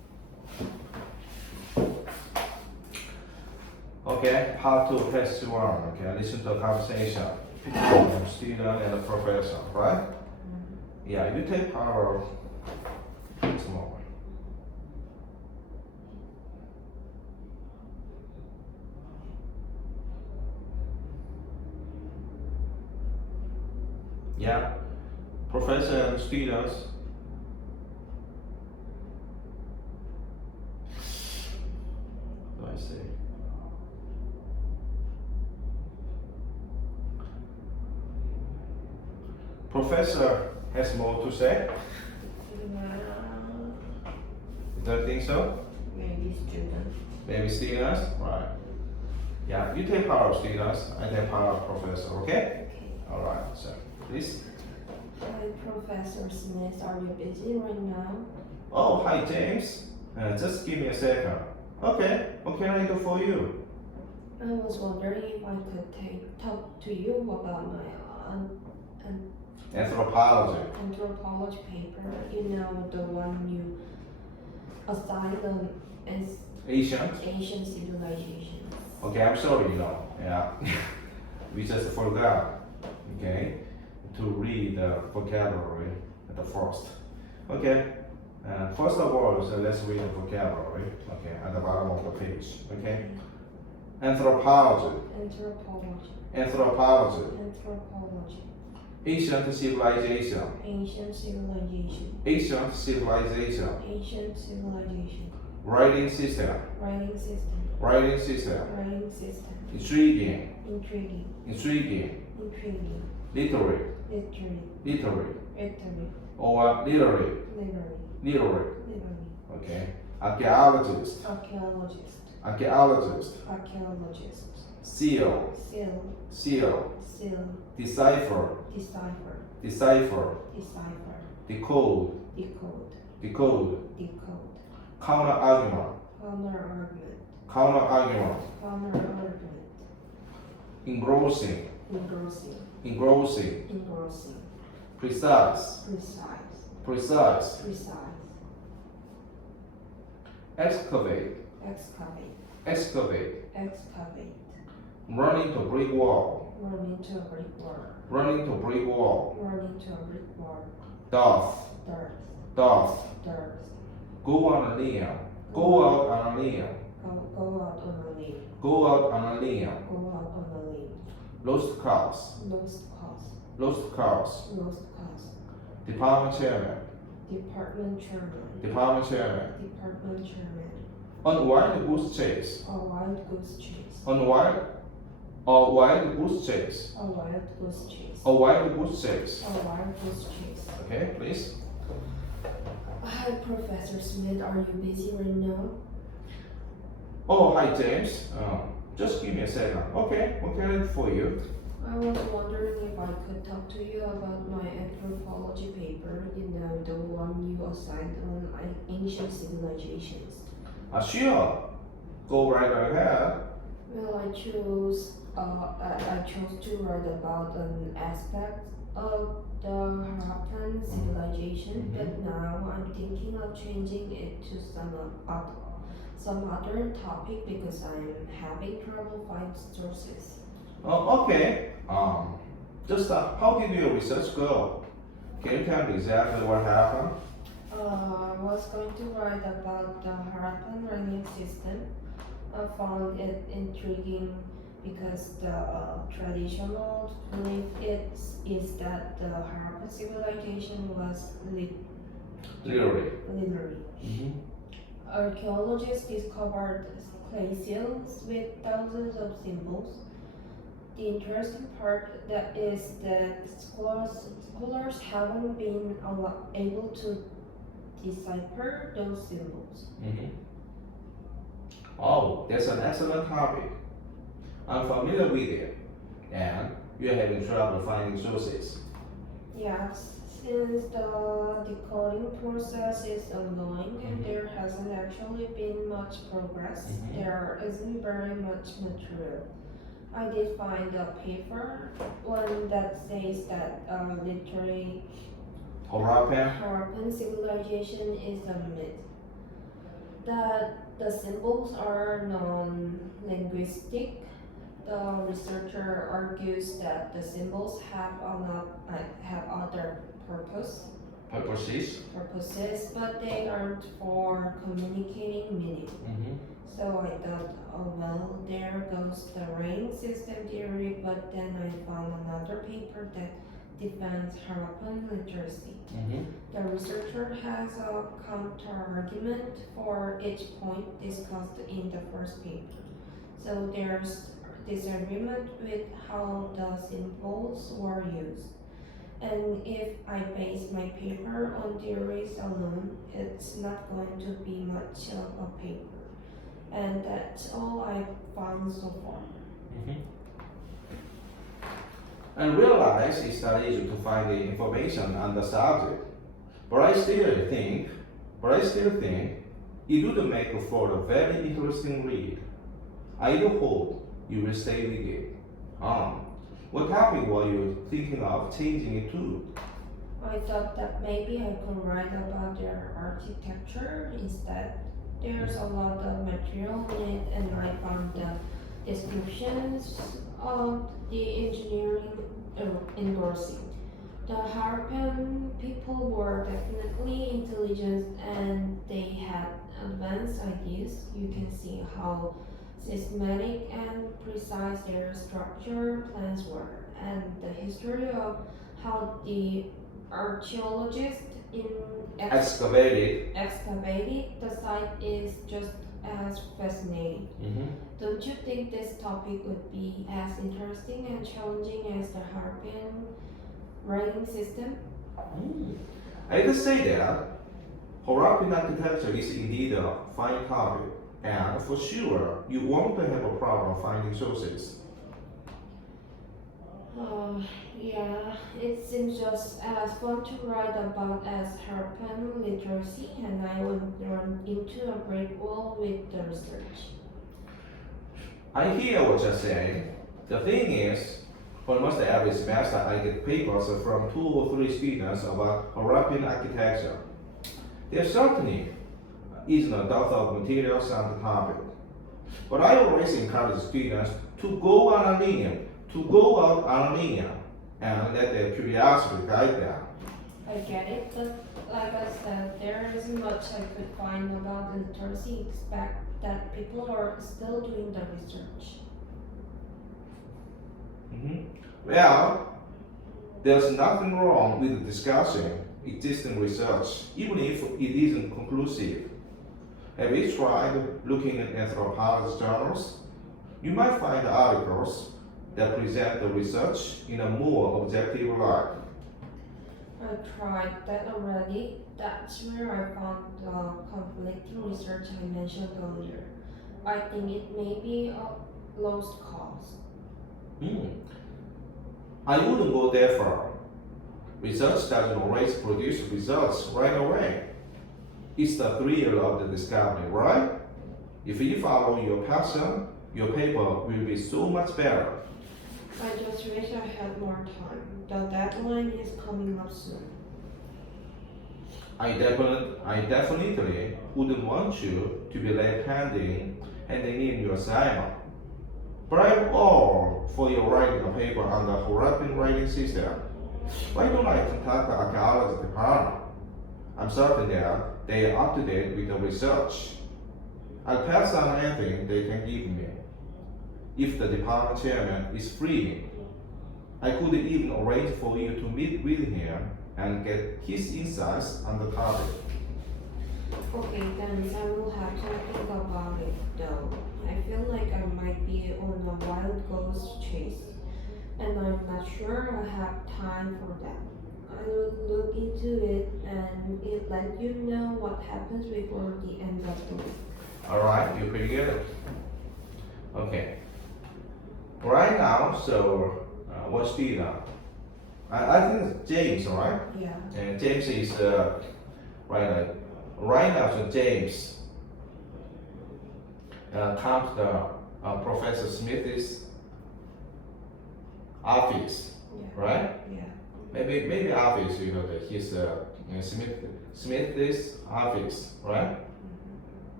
Okay, part 2, question 1. Okay, listen to a conversation between student and the professor, right? Yeah, you take part of tomorrow. Yeah, professor and students. What do I say? Professor has more to say. Don't think so? Maybe student. Maybe students, right? Yeah, you take part of students, I take part of professor, okay? Okay. All right, so please. Hi, Professor Smith. Are you busy right now? Oh, hi James. Just give me a second. Okay, what can I do for you? I was wondering if I could talk to you about my Anthropology. anthropology paper. You know, the one you assigned on as Asian. Asian civilization. Okay, I'm sorry, yeah. We just forgot, okay, to read the vocabulary at the first. Okay, first of all, so let's read the vocabulary, okay, at the bottom of the page, okay. Anthropology, Anthropology. anthropology, Anthropology. ancient civilization, Ancient civilization. ancient civilization, Ancient civilization. writing system, Writing system. writing system, Writing system. intriguing, Intriguing. intriguing, Intriguing. literary, Literary. literary, Literary. or literary, Literary. literary, Literary. okay. Archaeologist, Archaeologist. archaeologist, Archaeologist. seal, Seal. seal, Seal. decipher, Decipher. decipher, Decipher. decode, Decode. decode, Decode. counter argument, Counter argument. counter argument, Counter argument. engrossing, Engrossing. engrossing, Engrossing. precise, Precise. precise, Precise. excavate, Excavate. excavate, Excavate. run into brick wall, Run into a brick wall. run into brick wall, Run into a brick wall. doth, Dirt. doth, Dirt. go on a limb, go out on a limb, Go out on a limb. go out on a limb, Go out on a limb. lost cause, Lost cause. lost cause, Lost cause. department chairman, Department chairman. department chairman, Department chairman. on wild goose chase, A wild goose chase. on wild, a wild goose chase, A wild goose chase. a wild goose chase. A wild goose chase. Okay, please. Hi, Professor Smith. Are you busy right now? Oh, hi James. Just give me a second. Okay, what can I do for you? I was wondering if I could talk to you about my anthropology paper, the one you assigned on ancient civilizations. Sure. Go right ahead. Well, I chose to write about an aspect of the Harappan civilization, but now I'm thinking of changing it to some other topic because I'm having trouble finding sources. Okay. Just how did your research go? Can you tell me exactly what happened? I was going to write about the Harappan writing system. I found it intriguing because the traditional belief is that the Harappan civilization was Literally. literary. Archaeologists discovered clay seals with thousands of symbols. The interesting part is that scholars haven't been able to decipher those symbols. Oh, that's an excellent topic. I'm familiar with it, and you're having trouble finding sources. Yes, since the decoding process is ongoing and there hasn't actually been much progress, there isn't very much material. I did find a paper, one that says that literally Harappan? Harappan civilization is a myth. That the symbols are non-linguistic. The researcher argues that the symbols have other purposes, but they aren't for communicating meaning. So I thought, oh well, there goes the rating system theory, but then I found another paper that defends Harappan literacy. The researcher has a counter-argument for each point discussed in the first paper. So there's disagreement with how the symbols were used. And if I base my paper on theories alone, it's not going to be much of a paper. And that's all I've found so far. I realize it's not easy to find the information on the subject, but I still think it would make for a very interesting read. I do hope you will stay with it. What topic were you thinking of changing it to? I thought that maybe I could write about their architecture instead. There's a lot of material in it, and I found the descriptions of the engineering endorsing. The Harappan people were definitely intelligent and they had advanced ideas. You can see how systematic and precise their structure plans were, and the history of how the archaeologists excavated the site is just as fascinating. Don't you think this topic would be as interesting and challenging as the Harappan writing system? I could say that Harappan architecture is indeed a fine topic, and for sure you won't have a problem finding sources. Yeah, it seems just as fun to write about as Harappan literacy, and I would run into a brick wall with the research. I hear what you're saying. The thing is, almost every semester I get papers from 2 or 3 students about Harappan architecture. There certainly isn't a depth of materials on the topic, but I always encourage students to go out on a limb and let their curiosity guide them. I get it, but like I said, there isn't much I could find about the literacy except that people are still doing the research. Well, there's nothing wrong with discussing existing research, even if it isn't conclusive. Have you tried looking at anthropology journals? You might find articles that present the research in a more objective light. I tried that already. That's where I found the conflicting research I mentioned earlier. I think it may be a lost cause. I wouldn't go that far. Research doesn't always produce results right away. It's the thrill of the discovery, right? If you follow your passion, your paper will be so much better. I just wish I had more time. The deadline is coming up soon. I definitely wouldn't want you to be left handing in your assignment. But I'm all for your writing a paper on the Harappan writing system. Why don't I contact the archaeology department? I'm certain that they are up to date with the research. I'll pass on anything they can give me. If the department chairman is free, I could even arrange for you to meet with him and get his insights on the topic. Okay, then I will have to think about it though. I feel like I might be on a wild goose chase, and I'm not sure I have time for that. I will look into it and let you know what happens before the end of the week. Alright, you're pretty good. Okay. Right now, so what's the I think it's James, right? Yeah. And James is right now. So James comes to Professor Smith's office, right? Yeah. Maybe office, his Smith's office, right?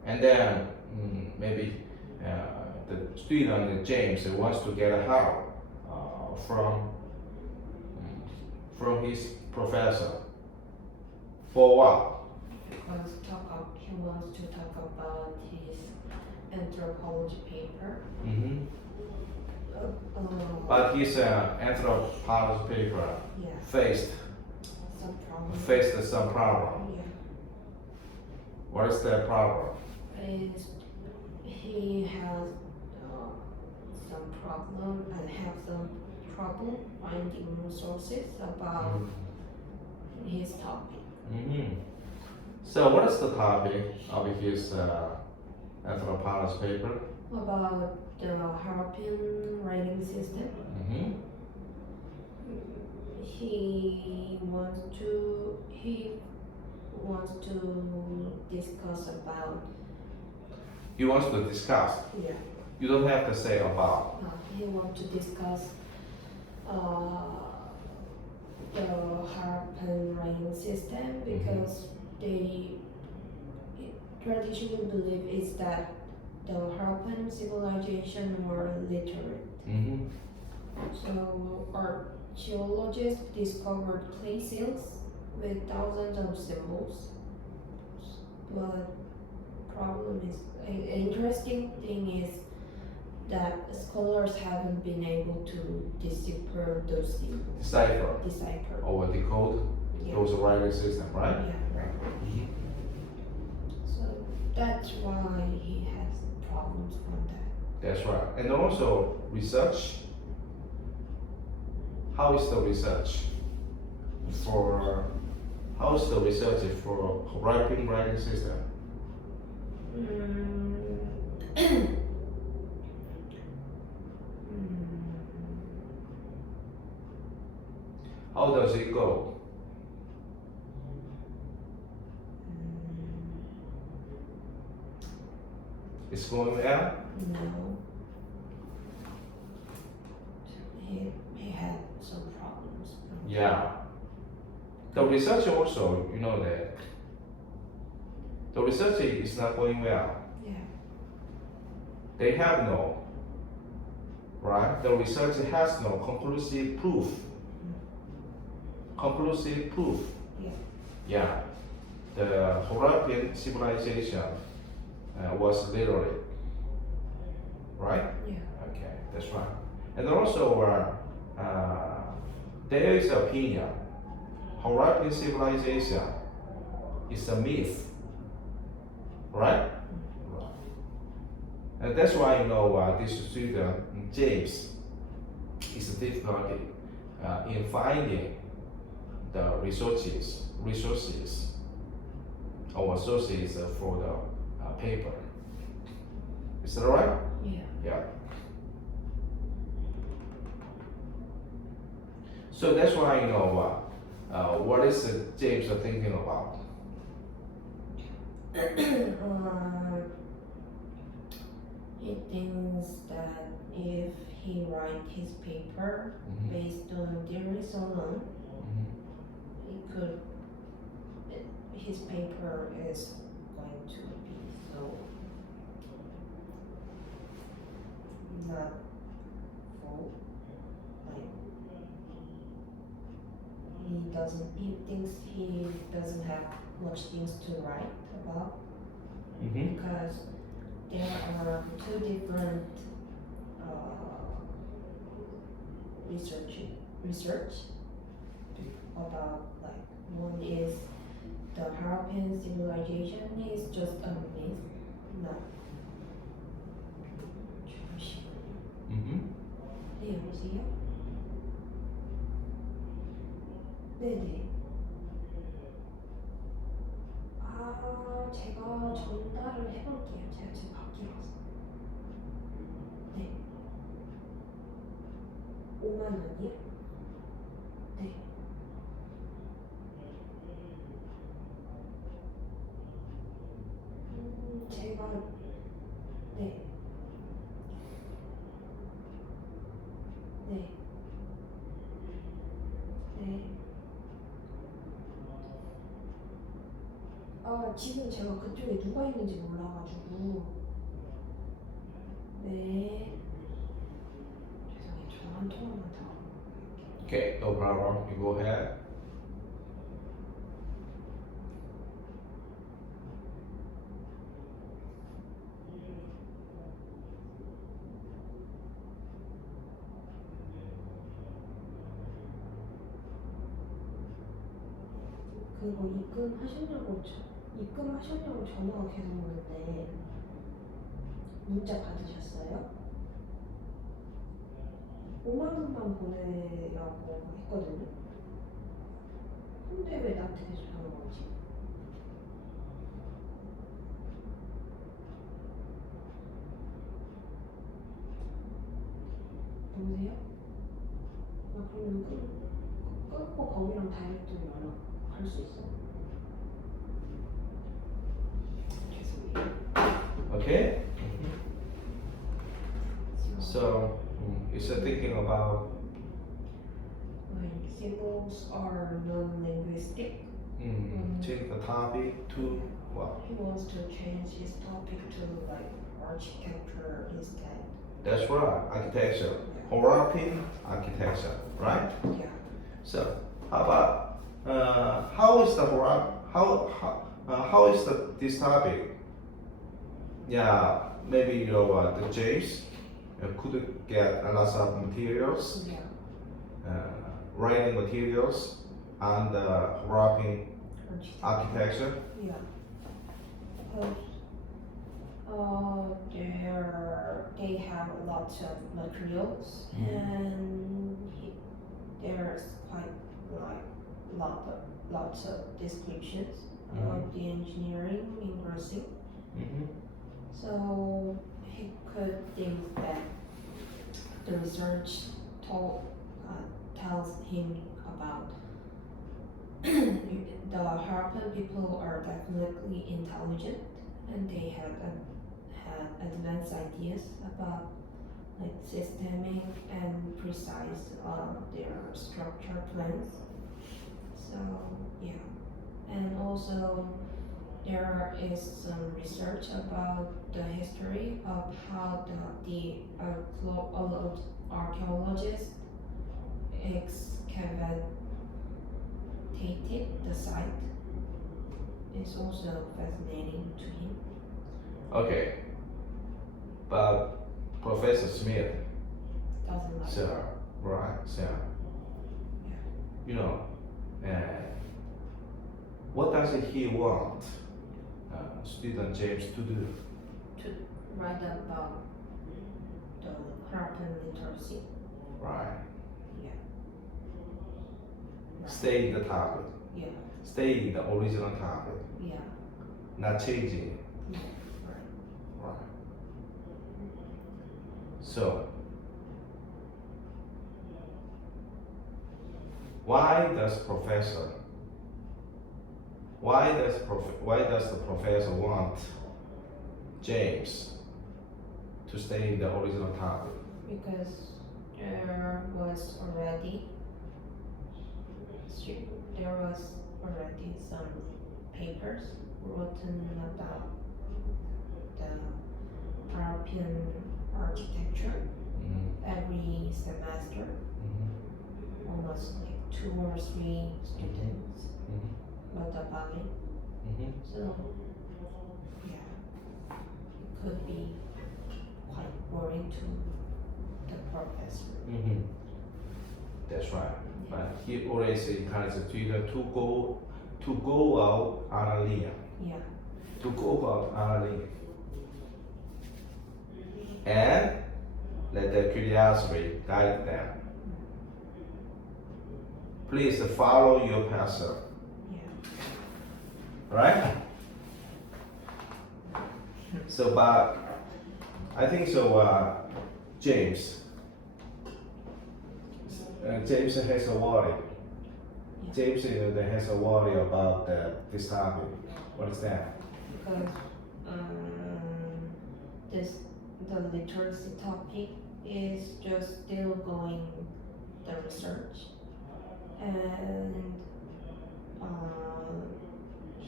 And then maybe the student James wants to get help from his professor. For what? Because he wants to talk about his anthropology paper. But his anthropology paper Yeah, faced some problem. Yeah, What is that problem? he has some problem and have some trouble finding resources about his topic. So what is the topic of his anthropology paper? About the European writing system. He wants to discuss about. He wants to discuss. Yeah. You don't have to say about. He wants to discuss the European writing system because they traditionally believe is that the European civilization were literate. So archaeologists discovered clay seals with thousands of symbols. But problem is, an interesting thing is that scholars haven't been able to decipher those symbols. Decipher. Or decode those writing system, right? Yeah, right. So that's why he has problems from that. That's right. And also research. How is the research for writing system? How does it go? It's going well? No. He had some problems. Yeah. The research also, you know that the research is not going well. Yeah. They have no, right? The research has no conclusive proof. Conclusive proof. Yeah. Yeah. The European civilization was literate, right? Yeah. Okay, that's right. And also, there is opinion. European civilization is a myth, right? And that's why this student James is difficulty in finding the resources or sources for the paper. Is that right? Yeah. Yeah. So that's why what is James thinking about? He thinks that if he writes his paper based on theories alone, his paper is going to be so not full. He thinks he doesn't have much things to write about because there are two different research about, like, one is the European civilization is just a myth, not. 네, 여보세요? 네네. 제가 전달을 해볼게요. 제가 지금 밖에 와서. 네. 5만 원이요? 네. 제가, 네. 네. 네. 지금 제가 그쪽에 누가 있는지 몰라가지고. 네. 죄송해요. 저 한 통화만 더. Okay, no problem. You go ahead. 그거 입금하셨냐고 전화가 계속 오는데 문자 받으셨어요? 5만 원만 보내라고 했거든요. 근데 왜 나한테 계속 전화가 오지? 여보세요? 나 그러면 끊고 거기랑 다이렉트로 연락할 수 있어? 죄송해요. Okay. So, is it thinking about Like symbols are non-linguistic. change the topic to what? He wants to change his topic to like architecture instead. That's right, architecture. Hierarchy, architecture, right? Yeah. So, how about how is the how is this topic? Yeah, maybe the James could get a lot of materials, Yeah. writing materials, and wrapping architecture. Yeah. Because they have lots of materials and there's quite like lots of descriptions of the engineering in Brazil. So he could think that the research tells him about the Harappan people are definitely intelligent and they had advanced ideas about like systemic and precise their structure plans. So yeah, and also there is some research about the history of how the archaeologists excavated the site. Is also fascinating to him. Okay, but Professor Smith, Doesn't like sir, right, sir. What does he want student James to do? to write about the Harappan literacy. Right. Yeah. Stay in the topic. Yeah. Stay in the original topic. Yeah. Not changing. Yeah. Right. Right. So, why does the professor want James to stay in the original topic? Because there was already some papers written about the European architecture every semester. Almost like 2 or 3 students wrote about it. So yeah, it could be quite boring to the professor. That's right. But he always encourages students to go out on a limb. Yeah. To go out on a limb. And let the curiosity guide them. Please follow your pastor. Yeah. Right? So, but I think so. James has a worry. Yeah. James has a worry about this topic. What is that? Because the literacy topic is just still going the research, and he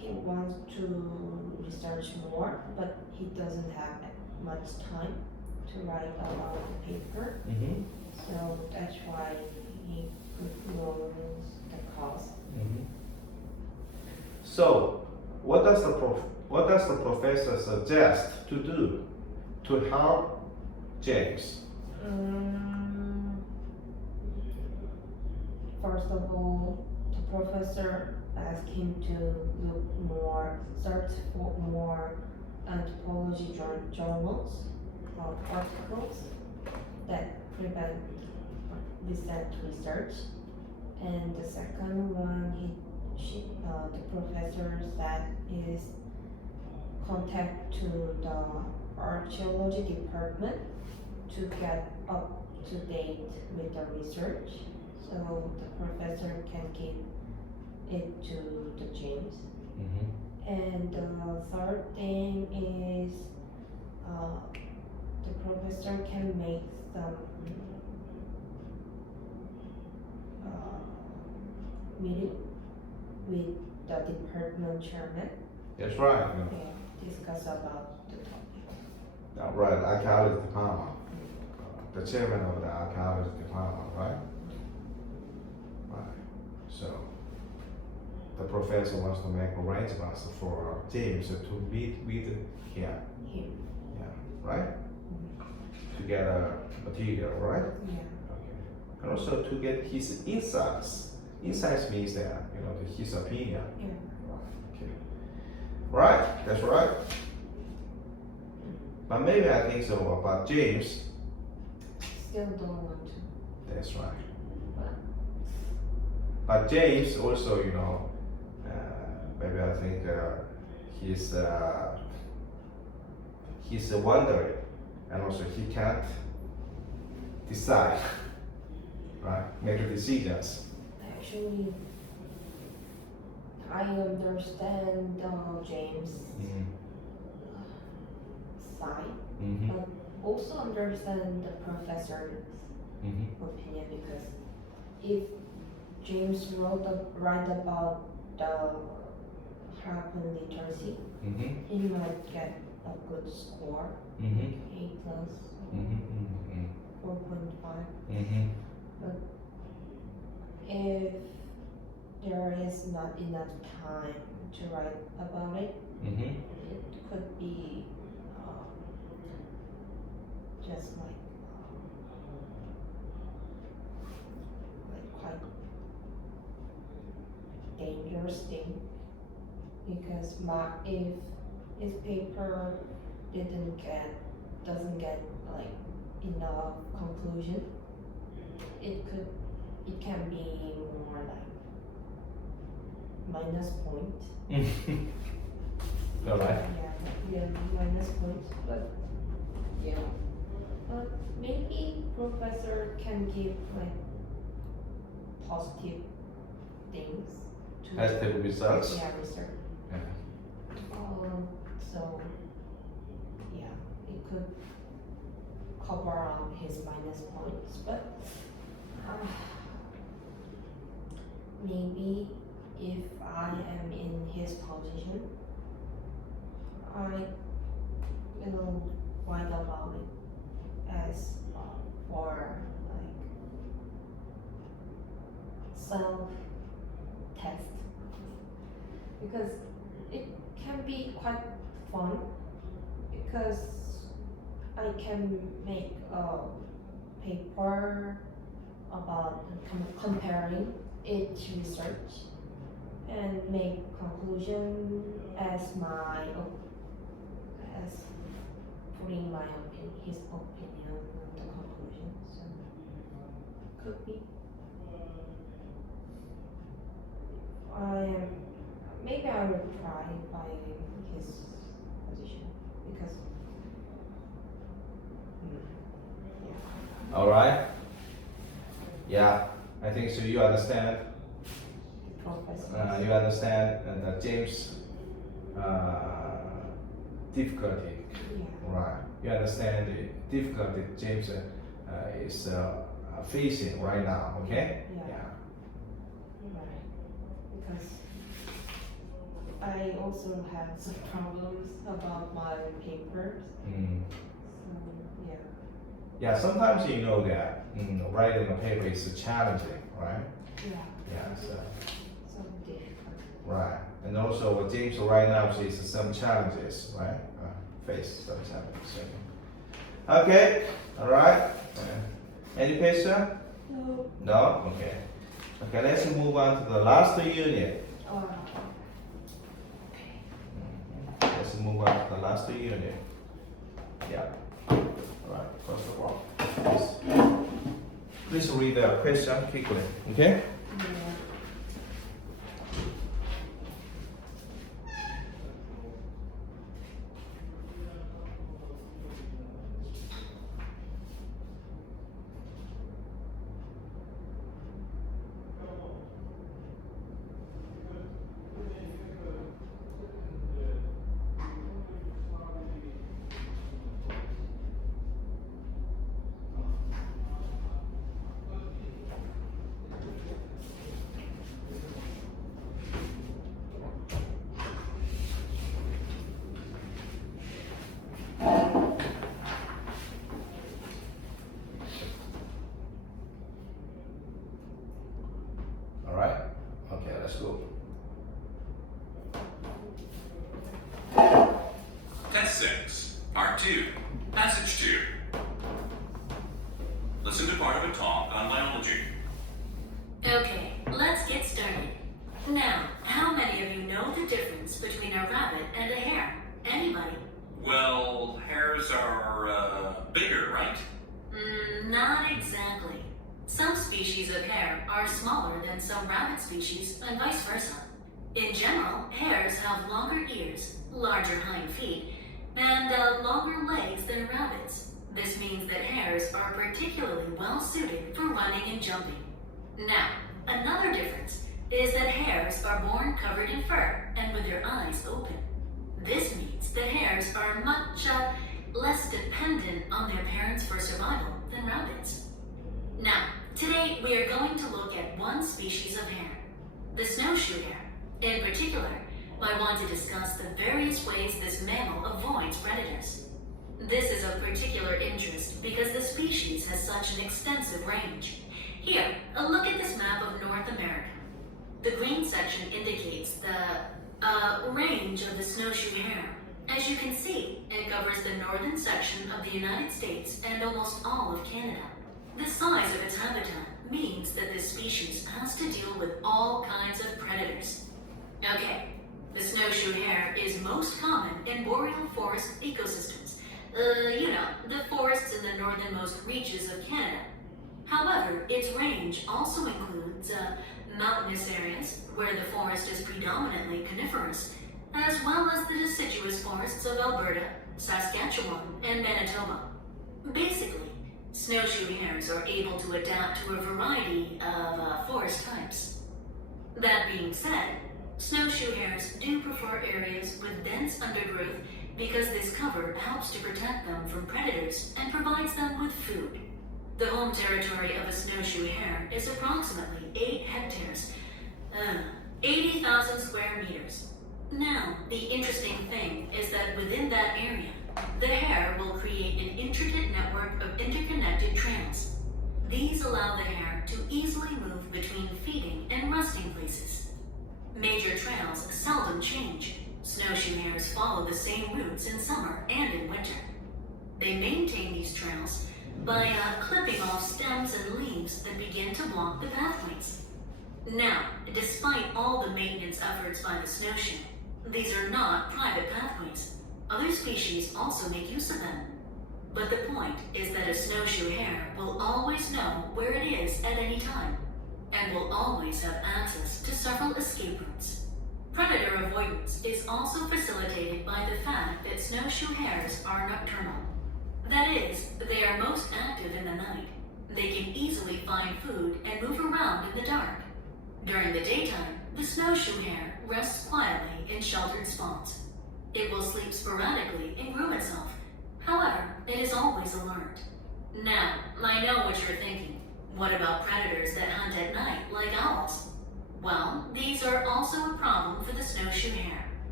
he wants to research more, but he doesn't have much time to write a lot of paper. Mm-hmm. So that's why he lowers the cost. Mm-hmm. So, what does the professor suggest to do to help James? First of all, the professor asked him to search for more anthropology journals or articles that prevent recent research. And the second one, the professor said is contact to the archaeology department to get up to date with the research, so the professor can give it to the James. Mm-hmm. And the third thing is the professor can make some meeting with the department chairman That's right. and discuss about the topic. Right, archaeology department. The chairman of the archaeology department, right? Right. So the professor wants to make arrangements for James to meet with him. Him. Yeah. Right? To get material, right? Yeah. Okay. And also to get his insights. Insights means that, his opinion. Yeah. Okay. Right, that's right. But maybe I think so about James. Still don't want to. That's right. But James also, maybe I think he's wondering, and also he can't decide, right? Make decisions. Actually, I understand James' side, Mm-hmm. but also understand the professor's Mm-hmm. opinion, because if James write about the Harappan literacy, Mm-hmm. he might get a good score, Mm-hmm. A plus, Mm-hmm. 4.5. Mm-hmm. But if there is not enough time to write about it, Mm-hmm. it could be just like quite dangerous thing, because if his paper doesn't get like enough conclusion, it can be more like minus point. All right. Yeah, minus points, but yeah. But maybe professor can give like positive things to Positive results. Yeah, research. Yeah. So yeah, it could cover his minus points, but maybe if I am in his position, I will write about it as for like self-test, because it can be quite fun, because I can make a paper about comparing each research and make conclusion as putting my opinion, his opinion on the conclusion. So could be. Maybe I will try by his position, because All right. Yeah, I think so. You understand. professor. You understand that James' difficulty. Yeah. Right. You understand the difficulty James is facing right now. Okay. Yeah. Right. Because I also have some problems about my papers. Mm. So yeah. Yeah, sometimes you know that writing a paper is challenging, right? Yeah. Yeah, so, So difficult. right. And also what James right now is some challenges, right? Face some challenges. Okay, all right. Any question? So No? Okay. Okay, let's move on to the last unit. Let's move on to the last unit. Yeah. Alright, first of all, please read the question quickly, okay? yeah. Alright? Okay, let's go. Test 6, Part 2, Passage 2. Listen to part of a talk on biology. Okay, let's get started. Now, how many of you know the difference between a rabbit and a hare? Anybody? Well, hares are bigger, right? Not exactly. Some species of hare are smaller than some rabbit species, and vice versa. In general, hares have longer ears, larger hind feet, and longer legs than rabbits. This means that hares are particularly well suited for running and jumping. Now, another difference is that hares are born covered in fur and with their eyes open. This means that hares are much less dependent on their parents for survival than rabbits. Now, today we are going to look at one species of hare, the snowshoe hare. In particular, I want to discuss the various ways this mammal avoids predators. This is of particular interest because the species has such an extensive range. Here, a look at this map of North America. The green section indicates the range of the snowshoe hare. As you can see, it covers the northern section of the United States and almost all of Canada. The size of its habitat means that this species has to deal with all kinds of predators. Okay, the snowshoe hare is most common in boreal forest ecosystems. The forests in the northernmost reaches of Canada. However, its range also includes mountainous areas where the forest is predominantly coniferous, as well as the deciduous forests of Alberta, Saskatchewan, and Manitoba. Basically, snowshoe hares are able to adapt to a variety of forest types. That being said, snowshoe hares do prefer areas with dense undergrowth because this cover helps to protect them from predators and provides them with food. The home territory of a snowshoe hare is approximately 8 hectares, 80,000 square meters. Now, the interesting thing is that within that area, the hare will create an intricate network of interconnected trails. These allow the hare to easily move between feeding and resting places. Major trails seldom change. Snowshoe hares follow the same routes in summer and in winter. They maintain these trails by clipping off stems and leaves that begin to block the pathways. Now, despite all the maintenance efforts by the snowshoe, these are not private pathways. Other species also make use of them. But the point is that a snowshoe hare will always know where it is at any time, and will always have access to several escape routes. Predator avoidance is also facilitated by the fact that snowshoe hares are nocturnal. That is, they are most active in the night. They can easily find food and move around in the dark. During the daytime, the snowshoe hare rests quietly in sheltered spots. It will sleep sporadically and groom itself. However, it is always alert. Now, I know what you're thinking. What about predators that hunt at night, like owls? Well, these are also a problem for the snowshoe hare.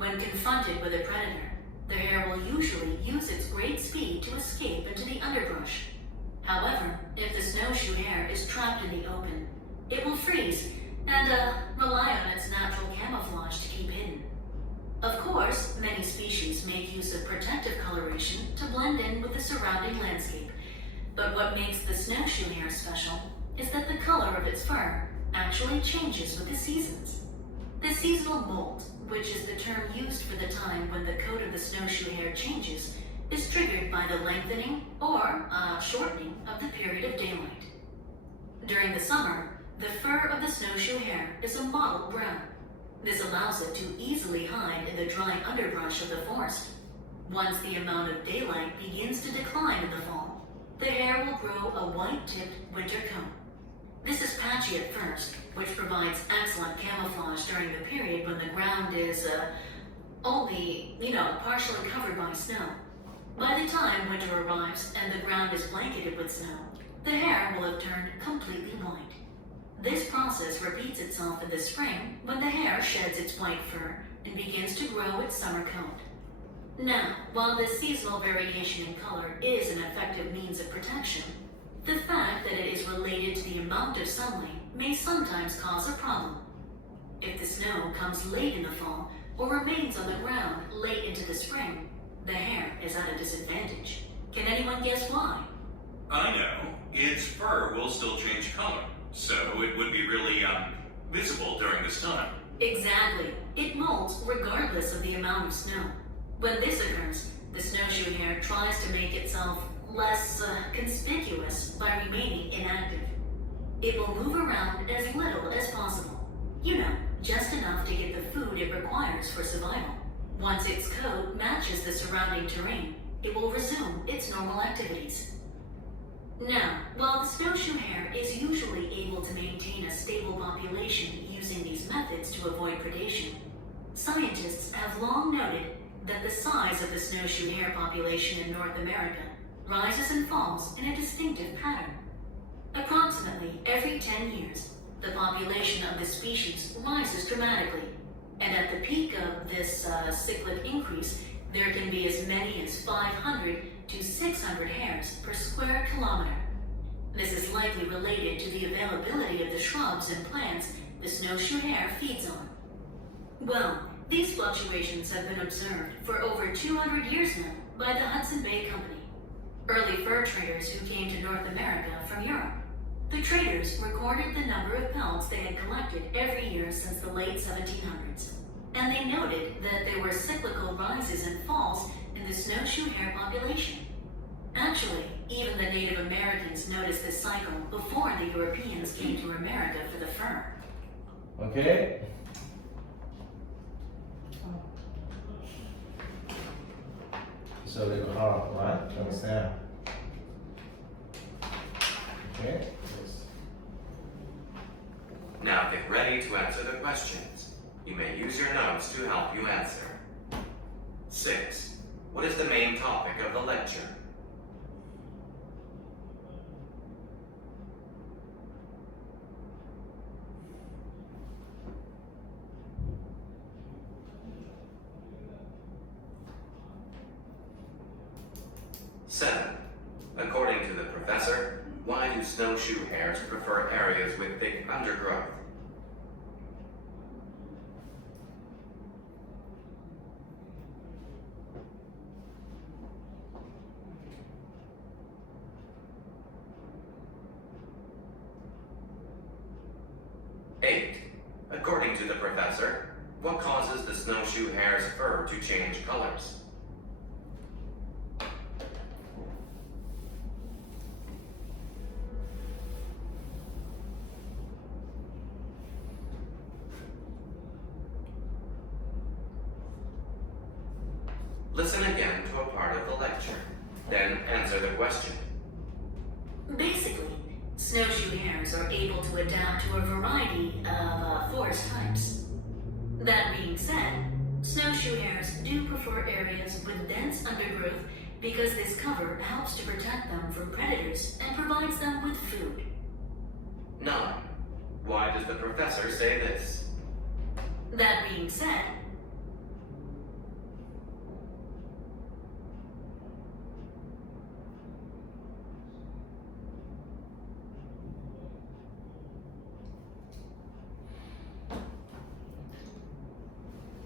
When confronted with a predator, the hare will usually use its great speed to escape into the underbrush. However, if the snowshoe hare is trapped in the open, it will freeze and rely on its natural camouflage to keep hidden. Of course, many species make use of protective coloration to blend in with the surrounding landscape. But what makes the snowshoe hare special is that the color of its fur actually changes with the seasons. The seasonal molt, which is the term used for the time when the coat of the snowshoe hare changes, is triggered by the lengthening or shortening of the period of daylight. During the summer, the fur of the snowshoe hare is a mottled brown. This allows it to easily hide in the dry underbrush of the forest. Once the amount of daylight begins to decline in the fall, the hare will grow a white-tipped winter coat. This is patchy at first, which provides excellent camouflage during the period when the ground is only, partially covered by snow. By the time winter arrives and the ground is blanketed with snow, the hare will have turned completely white. This process repeats itself in the spring when the hare sheds its white fur and begins to grow its summer coat. Now, while this seasonal variation in color is an effective means of protection, the fact that it is related to the amount of sunlight may sometimes cause a problem. If the snow comes late in the fall or remains on the ground late into the spring, the hare is at a disadvantage. Can anyone guess why? I know. Its fur will still change color, so it would be really, visible during this time. Exactly. It molts regardless of the amount of snow. When this occurs, the snowshoe hare tries to make itself less conspicuous by remaining inactive. It will move around as little as possible. Just enough to get the food it requires for survival. Once its coat matches the surrounding terrain, it will resume its normal activities. Now, while the snowshoe hare is usually able to maintain a stable population using these methods to avoid predation, scientists have long noted that the size of the snowshoe hare population in North America rises and falls in a distinctive pattern. Approximately every 10 years, the population of the species rises dramatically, and at the peak of this cyclic increase, there can be as many as 500 to 600 hares per square kilometer. This is likely related to the availability of the shrubs and plants the snowshoe hare feeds on. Well, these fluctuations have been observed for over 200 years now by the Hudson Bay Company, early fur traders who came to North America from Europe. The traders recorded the number of pelts they had collected every year since the late 1700s, and they noted that there were cyclical rises and falls in the snowshoe hare population. Actually, even the Native Americans noticed this cycle before the Europeans came to America for the fur. Okay? So they go hard, right? Understand? Okay? Yes. Now get ready to answer the questions. You may use your notes to help you answer. 6. What is the main topic of the lecture? Seven. According to the professor, why do snowshoe hares prefer areas with thick undergrowth? Eight. According to the professor, what causes the snowshoe hare's fur to change colors? Listen again to a part of the lecture, then answer the question. Basically, snowshoe hares are able to adapt to a variety of forest types. That being said, snowshoe hares do prefer areas with dense undergrowth because this cover helps to protect them from predators and provides them with food. 9. Why does the professor say this? That being said,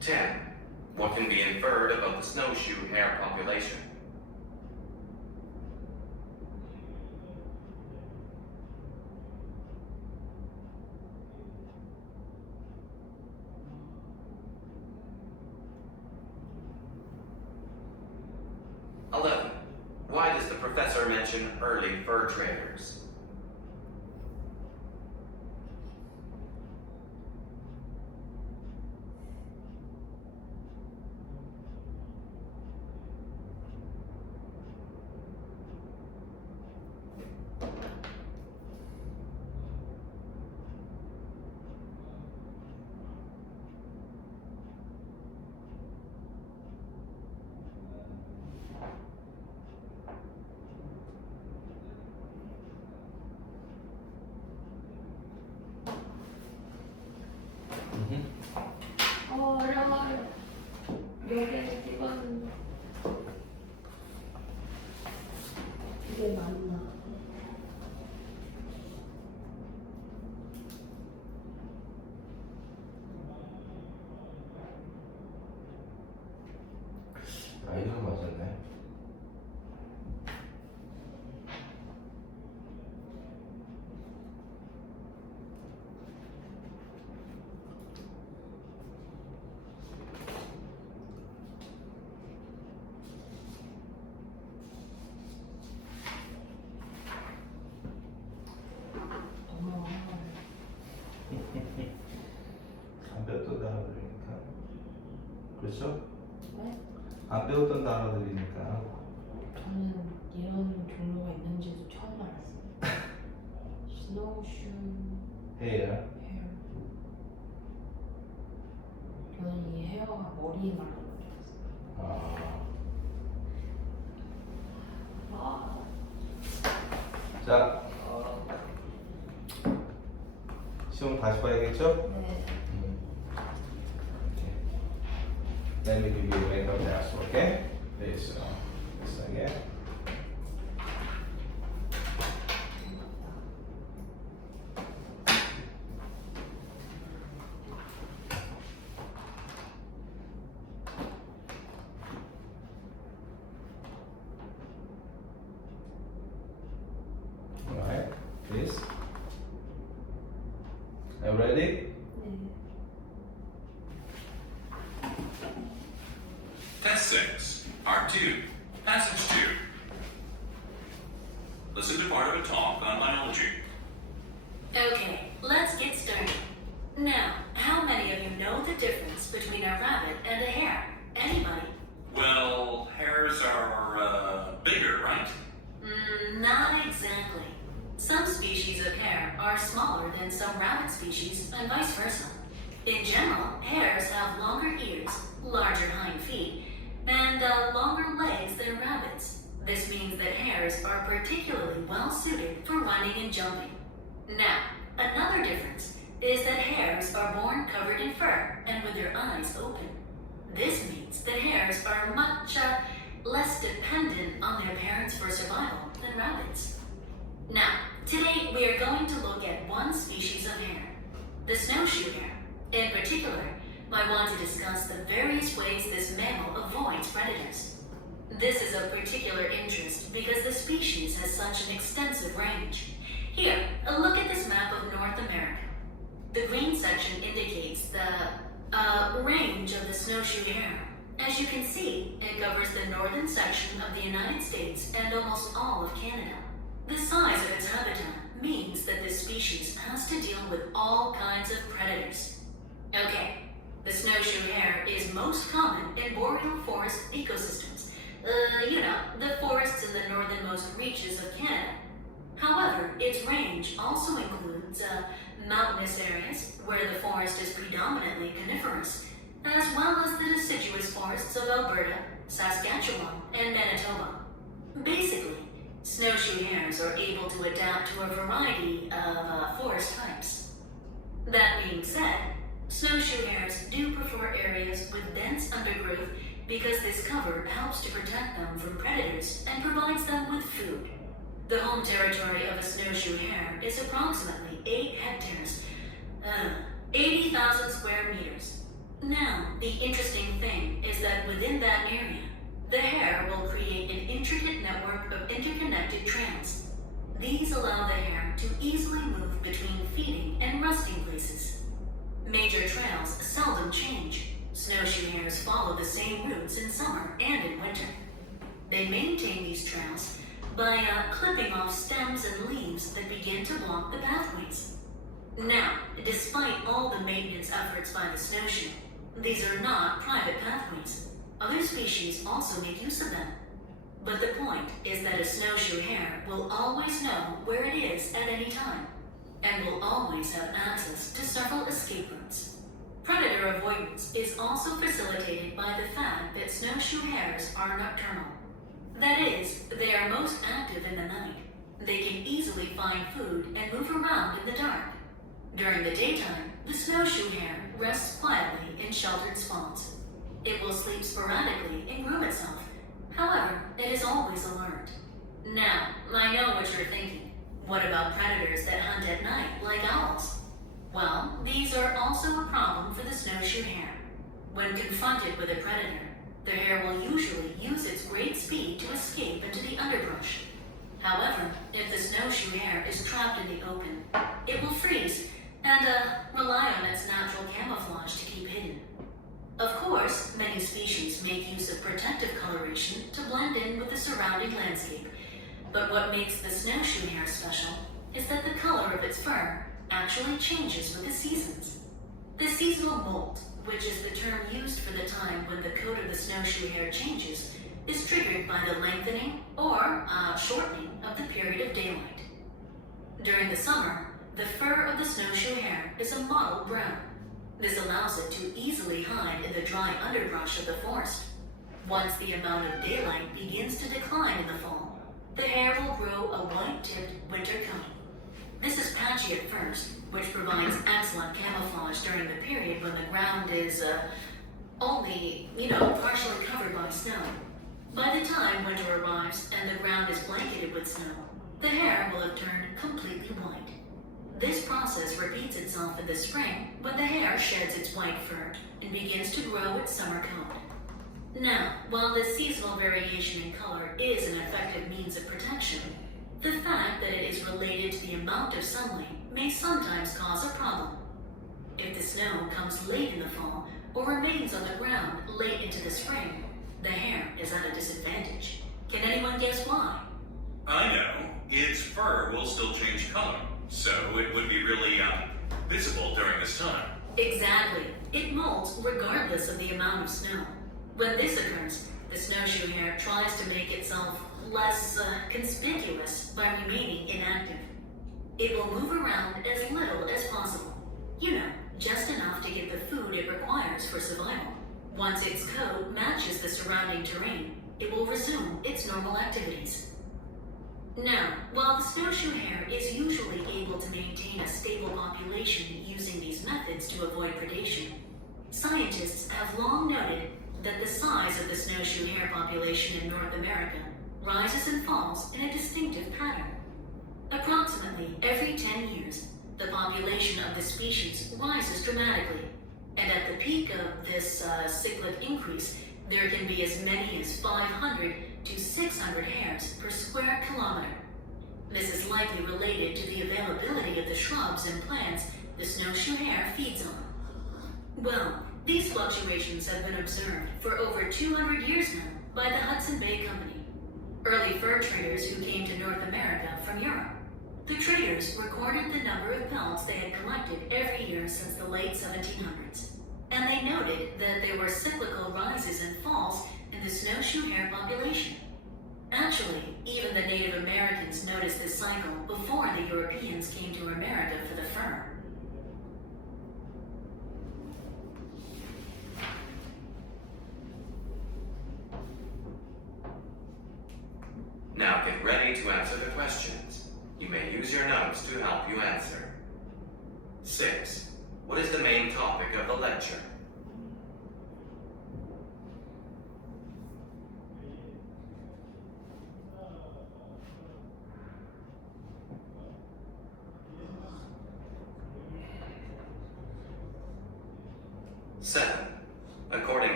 10. What can be inferred about the snowshoe hare population? Why does the professor mention early fur traders? 어려워요. 여기에 찍었는데 이게 맞나? 이건 맞았네. 너무 안 배웠던 단어들이니까. 그렇죠? 네? 안 배웠던 단어들이니까. 저는 이런 종류가 있는지도 처음 알았어요. 스노우슈 헤어. 헤어. 저는 이 헤어가 머리 말하는 줄 알았어요. 아. 자, 시험 다시 봐야겠죠? 네. Let me give you a makeup test, okay? This again. Alright, this. Are you ready? 네. Test 6, Part 2, Passage 2. Listen to part of a talk on biology. Okay, let's get started. Now, how many of you know the difference between a rabbit and a hare? Anybody? Well, hares are bigger, right? Not exactly. Some species of hare are smaller than some rabbit species, and vice versa. In general, hares have longer ears, larger hind feet, and longer legs than rabbits. This means that hares are particularly well suited for running and jumping. Now, another difference is that hares are born covered in fur and with their eyes open. This means that hares are much less dependent on their parents for survival than rabbits. Now, today we are going to look at one species of hare, the snowshoe hare. In particular, I want to discuss the various ways this mammal avoids predators. This is of particular interest because the species has such an extensive range. Here, a look at this map of North America. The green section indicates the range of the snowshoe hare. As you can see, it covers the northern section of the United States and almost all of Canada. The size of its habitat means that this species has to deal with all kinds of predators. Okay, the snowshoe hare is most common in boreal forest ecosystems. The forests in the northernmost reaches of Canada. However, its range also includes mountainous areas where the forest is predominantly coniferous, as well as the deciduous forests of Alberta, Saskatchewan, and Manitoba. Basically, snowshoe hares are able to adapt to a variety of forest types. That being said, snowshoe hares do prefer areas with dense undergrowth because this cover helps to protect them from predators and provides them with food. The home territory of a snowshoe hare is approximately 8 hectares, 80,000 square meters. Now, the interesting thing is that within that area, the hair will create an intricate network of interconnected trails. These allow the hair to easily move between feeding and resting places. Major trails seldom change. Snowshoe hares follow the same routes in summer and in winter. They maintain these trails by clipping off stems and leaves that begin to block the pathways. Now, despite all the maintenance efforts by the snowshoe, these are not private pathways. Other species also make use of them. But the point is that a snowshoe hare will always know where it is at any time, and will always have access to several escape routes. Predator avoidance is also facilitated by the fact that snowshoe hares are nocturnal. That is, they are most active in the night. They can easily find food and move around in the dark. During the daytime, the snowshoe hare rests quietly in sheltered spots. It will sleep sporadically and groom itself. However, it is always alert. Now, I know what you're thinking. What about predators that hunt at night, like owls? Well, these are also a problem for the snowshoe hare. When confronted with a predator, the hare will usually use its great speed to escape into the underbrush. However, if the snowshoe hare is trapped in the open, it will freeze and rely on its natural camouflage to keep hidden. Of course, many species make use of protective coloration to blend in with the surrounding landscape. But what makes the snowshoe hare special is that the color of its fur actually changes with the seasons. The seasonal molt, which is the term used for the time when the coat of the snowshoe hare changes, is triggered by the lengthening or shortening of the period of daylight. During the summer, the fur of the snowshoe hare is a mottled brown. This allows it to easily hide in the dry underbrush of the forest. Once the amount of daylight begins to decline in the fall, the hare will grow a white-tipped winter coat. This is patchy at first, which provides excellent camouflage during the period when the ground is only, partially covered by snow. By the time winter arrives and the ground is blanketed with snow, the hare will have turned completely white. This process repeats itself in the spring when the hare sheds its white fur and begins to grow its summer coat. Now, while this seasonal variation in color is an effective means of protection, the fact that it is related to the amount of sunlight may sometimes cause a problem. If the snow comes late in the fall or remains on the ground late into the spring, the hare is at a disadvantage. Can anyone guess why? I know. Its fur will still change color, so it would be really visible during this time. Exactly. It molts regardless of the amount of snow. When this occurs, the snowshoe hare tries to make itself less conspicuous by remaining inactive. It will move around as little as possible. Just enough to get the food it requires for survival. Once its coat matches the surrounding terrain, it will resume its normal activities. Now, while the snowshoe hare is usually able to maintain a stable population using these methods to avoid predation, scientists have long noted that the size of the snowshoe hare population in North America rises and falls in a distinctive pattern. Approximately every 10 years, the population of the species rises dramatically, and at the peak of this cyclic increase, there can be as many as 500 to 600 hares per square kilometer. This is likely related to the availability of the shrubs and plants the snowshoe hare feeds on. Well, these fluctuations have been observed for over 200 years now by the Hudson Bay Company, early fur traders who came to North America from Europe. The traders recorded the number of pelts they had collected every year since the late 1700s, and they noted that there were cyclical rises and falls in the snowshoe hare population. Actually, even the Native Americans noticed this cycle before the Europeans came to America for the fur. Now get ready to answer the questions. You may use your notes to help you answer. 6. What is the main topic of the lecture? Seven.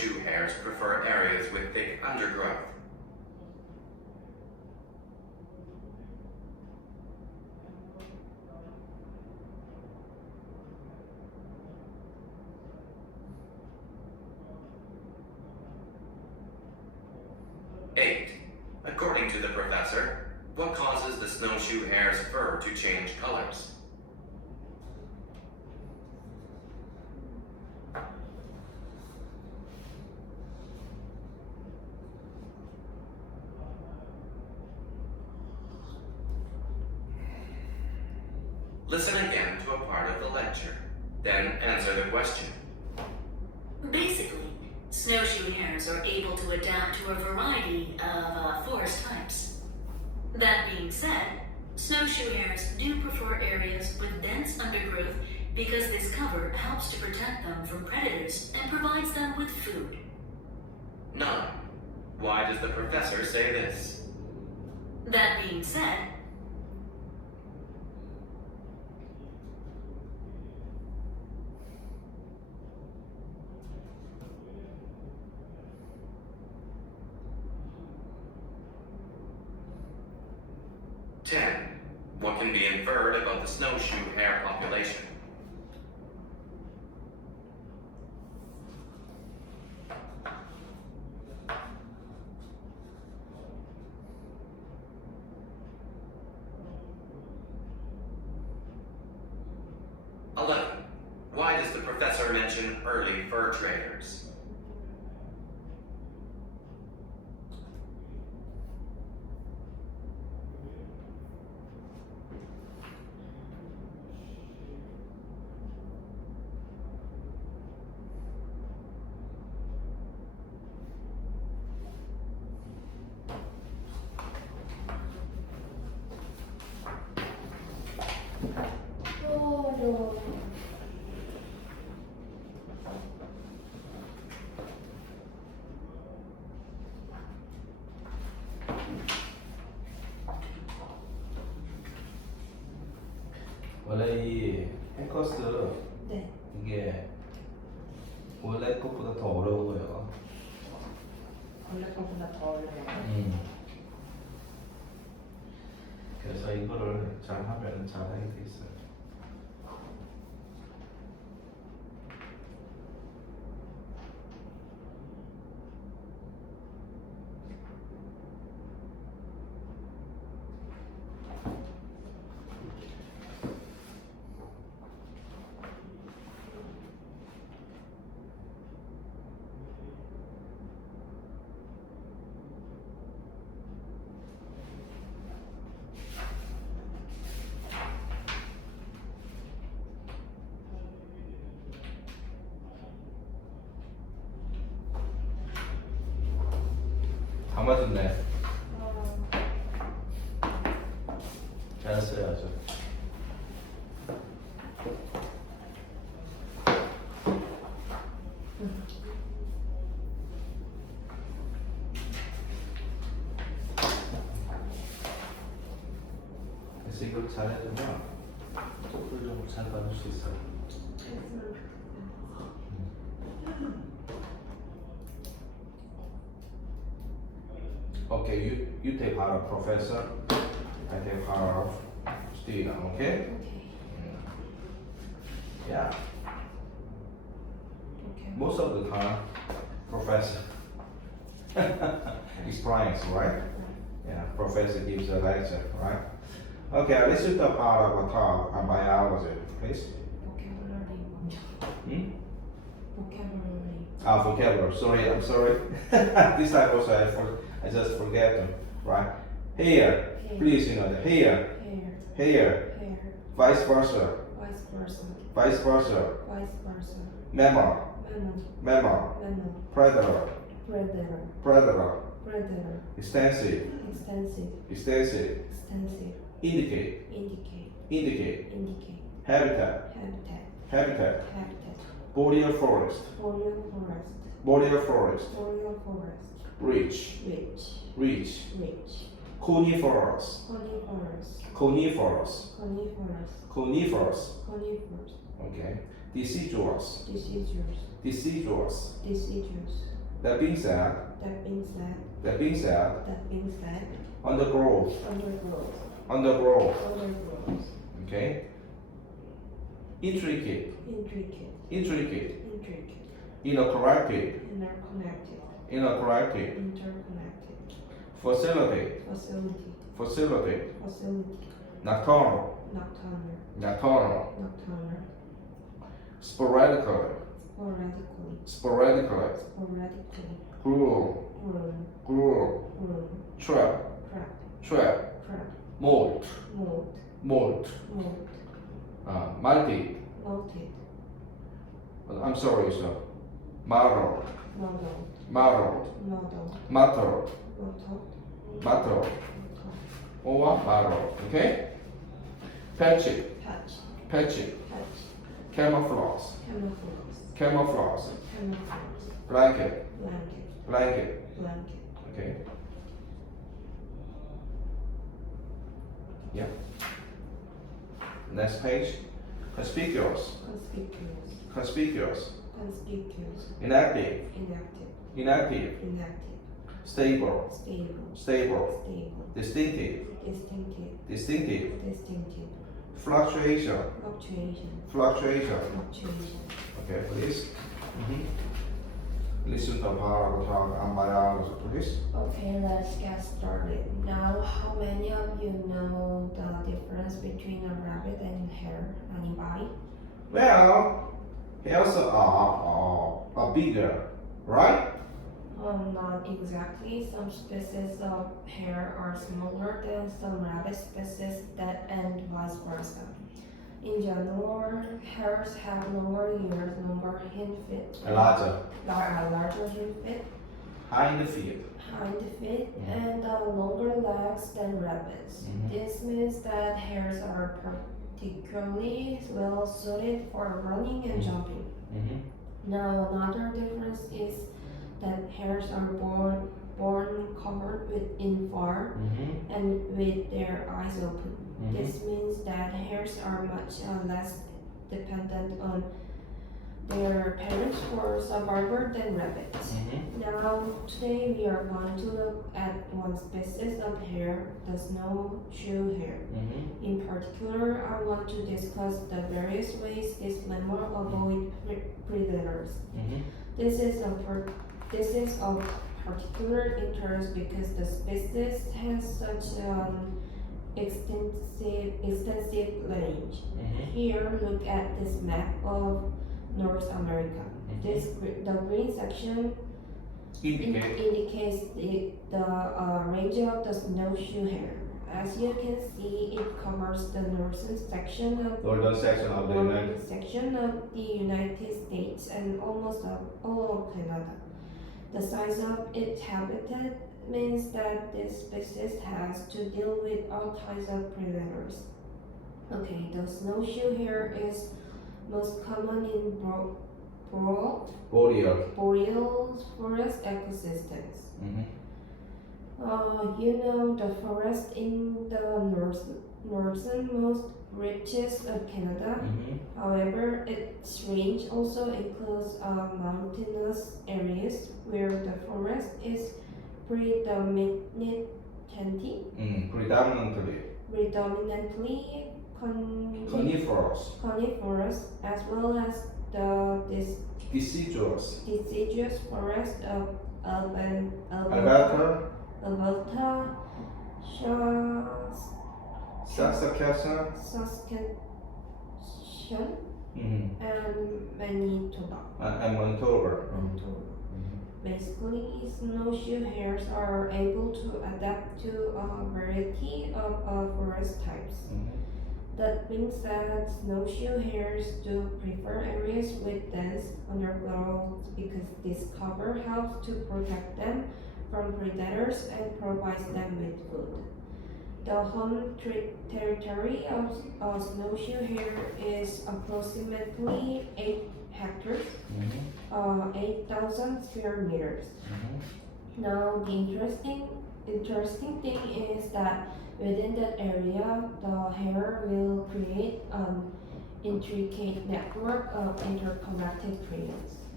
snowshoe hares prefer areas with thick undergrowth? Eight. According to the professor, what causes the snowshoe hare's fur to change colors? Listen again to a part of the lecture, then answer the question. Basically, snowshoe hares are able to adapt to a variety of forest types. That being said, snowshoe hares do prefer areas with dense undergrowth because this cover helps to protect them from predators and provides them with food. 9. Why does the professor say this? That being said, What can be inferred about the snowshoe hare population? Why does the professor mention early fur traders? 원래 이 해커스 네. 이게 원래 것보다 더 어려워요. 원래 것보다 더 어려워요. 그래서 이거를 잘 하면 잘하게 돼 있어요. 다 맞았네. 잘했어요, 아주. 그래서 이걸 잘해주면 토플 좀 잘 받을 수 있어요. Okay, you take part of professor, I take part of student, okay? Yeah. Okay. Most of the time, professor explains, right? Yeah, professor gives a lecture, right? Okay, let's do the part of a talk on biology, please. Vocabulary 먼저. Vocabulary. Vocabulary. Sorry, I'm sorry. This time also I just forget them, right? Hair. Hair. Please, you know the hair. Hair. Vice versa. Vice versa. Vice versa. Vice versa. Mammal. Mammal. Predator. Predator. Predator. Predator. Extensive. Extensive. Extensive. Extensive. Indicate. Indicate. Indicate. Indicate. Habitat. Habitat. Habitat. Habitat. Boreal forest. Boreal forest. Boreal forest. Boreal forest. Reach. Rich. Reach. Rich. Coniferous. Coniferous. Coniferous. Coniferous. Coniferous. Coniferous. Okay. Deciduous. Deciduous. Deciduous. Deciduous. That being said, That being said, that being said, that being said, undergrowth, undergrowth, undergrowth, undergrowth, okay? Intricate, intricate, intricate, intricate, interconnected, interconnected, interconnected, interconnected, facility, facility, facility, facility, nocturnal, nocturnal, nocturnal, nocturnal, sporadically, sporadically, sporadically, sporadically, gruel, room, gruel, room, trap, trap, trap, trap, molt, mold, molt, mold, multi, malted, I'm sorry, sir, model, model, model, model, matter, motto, matter, or model, okay? Patchy, patch, patchy, patch, camouflage, camouflage, camouflage, camouflage, blanket, blanket, blanket, blanket, okay? Yeah. Next page, conspicuous, conspicuous, conspicuous, conspicuous, inactive, inactive, inactive, inactive, stable, stable, stable, stable, distinctive, distinctive, distinctive, distinctive, fluctuation, fluctuation, fluctuation. fluctuation. Okay, please. Listen to how I'm please. Okay, let's get started. Now, how many of you know the difference between a rabbit and hare? Anybody? Well, hairs are bigger, right? Not exactly. Some species of hare are smaller than some rabbit species and vice versa. In general, hares have longer ears, longer hind feet, Larger. larger hind feet, Hind feet. and longer legs than rabbits. This means that hares are particularly well suited for running and jumping. Now, another difference is that hares are born covered in fur and with their eyes open. This means that hares are much less dependent on their parents for survival than rabbits. Now, today we are going to look at one species of hare, the snowshoe hare. In particular, I want to discuss the various ways this mammal avoid predators. This is of particular interest because the species has such an extensive range. Here, look at this map of North America. The green section indicates the range of the snowshoe hare. As you can see, it covers the northern section of the United States and almost all of Canada. The size of its habitat means that this species has to deal with all kinds of predators. Okay, the snowshoe hare is most common in boreal forest ecosystems. The forest in the northernmost reaches of Canada. However, its range also includes mountainous areas where the forest is predominantly coniferous, as well as the deciduous forest of Alberta, Saskatchewan, and Manitoba. Basically, snowshoe hares are able to adapt to a variety of forest types. That means that snowshoe hares do prefer areas with dense undergrowth because this cover helps to protect them from predators and provides them with food. The home territory of a snowshoe hare is approximately 8 hectares, 8,000 square meters. Now, the interesting thing is that within that area, the hare will create an intricate network of interconnected trails.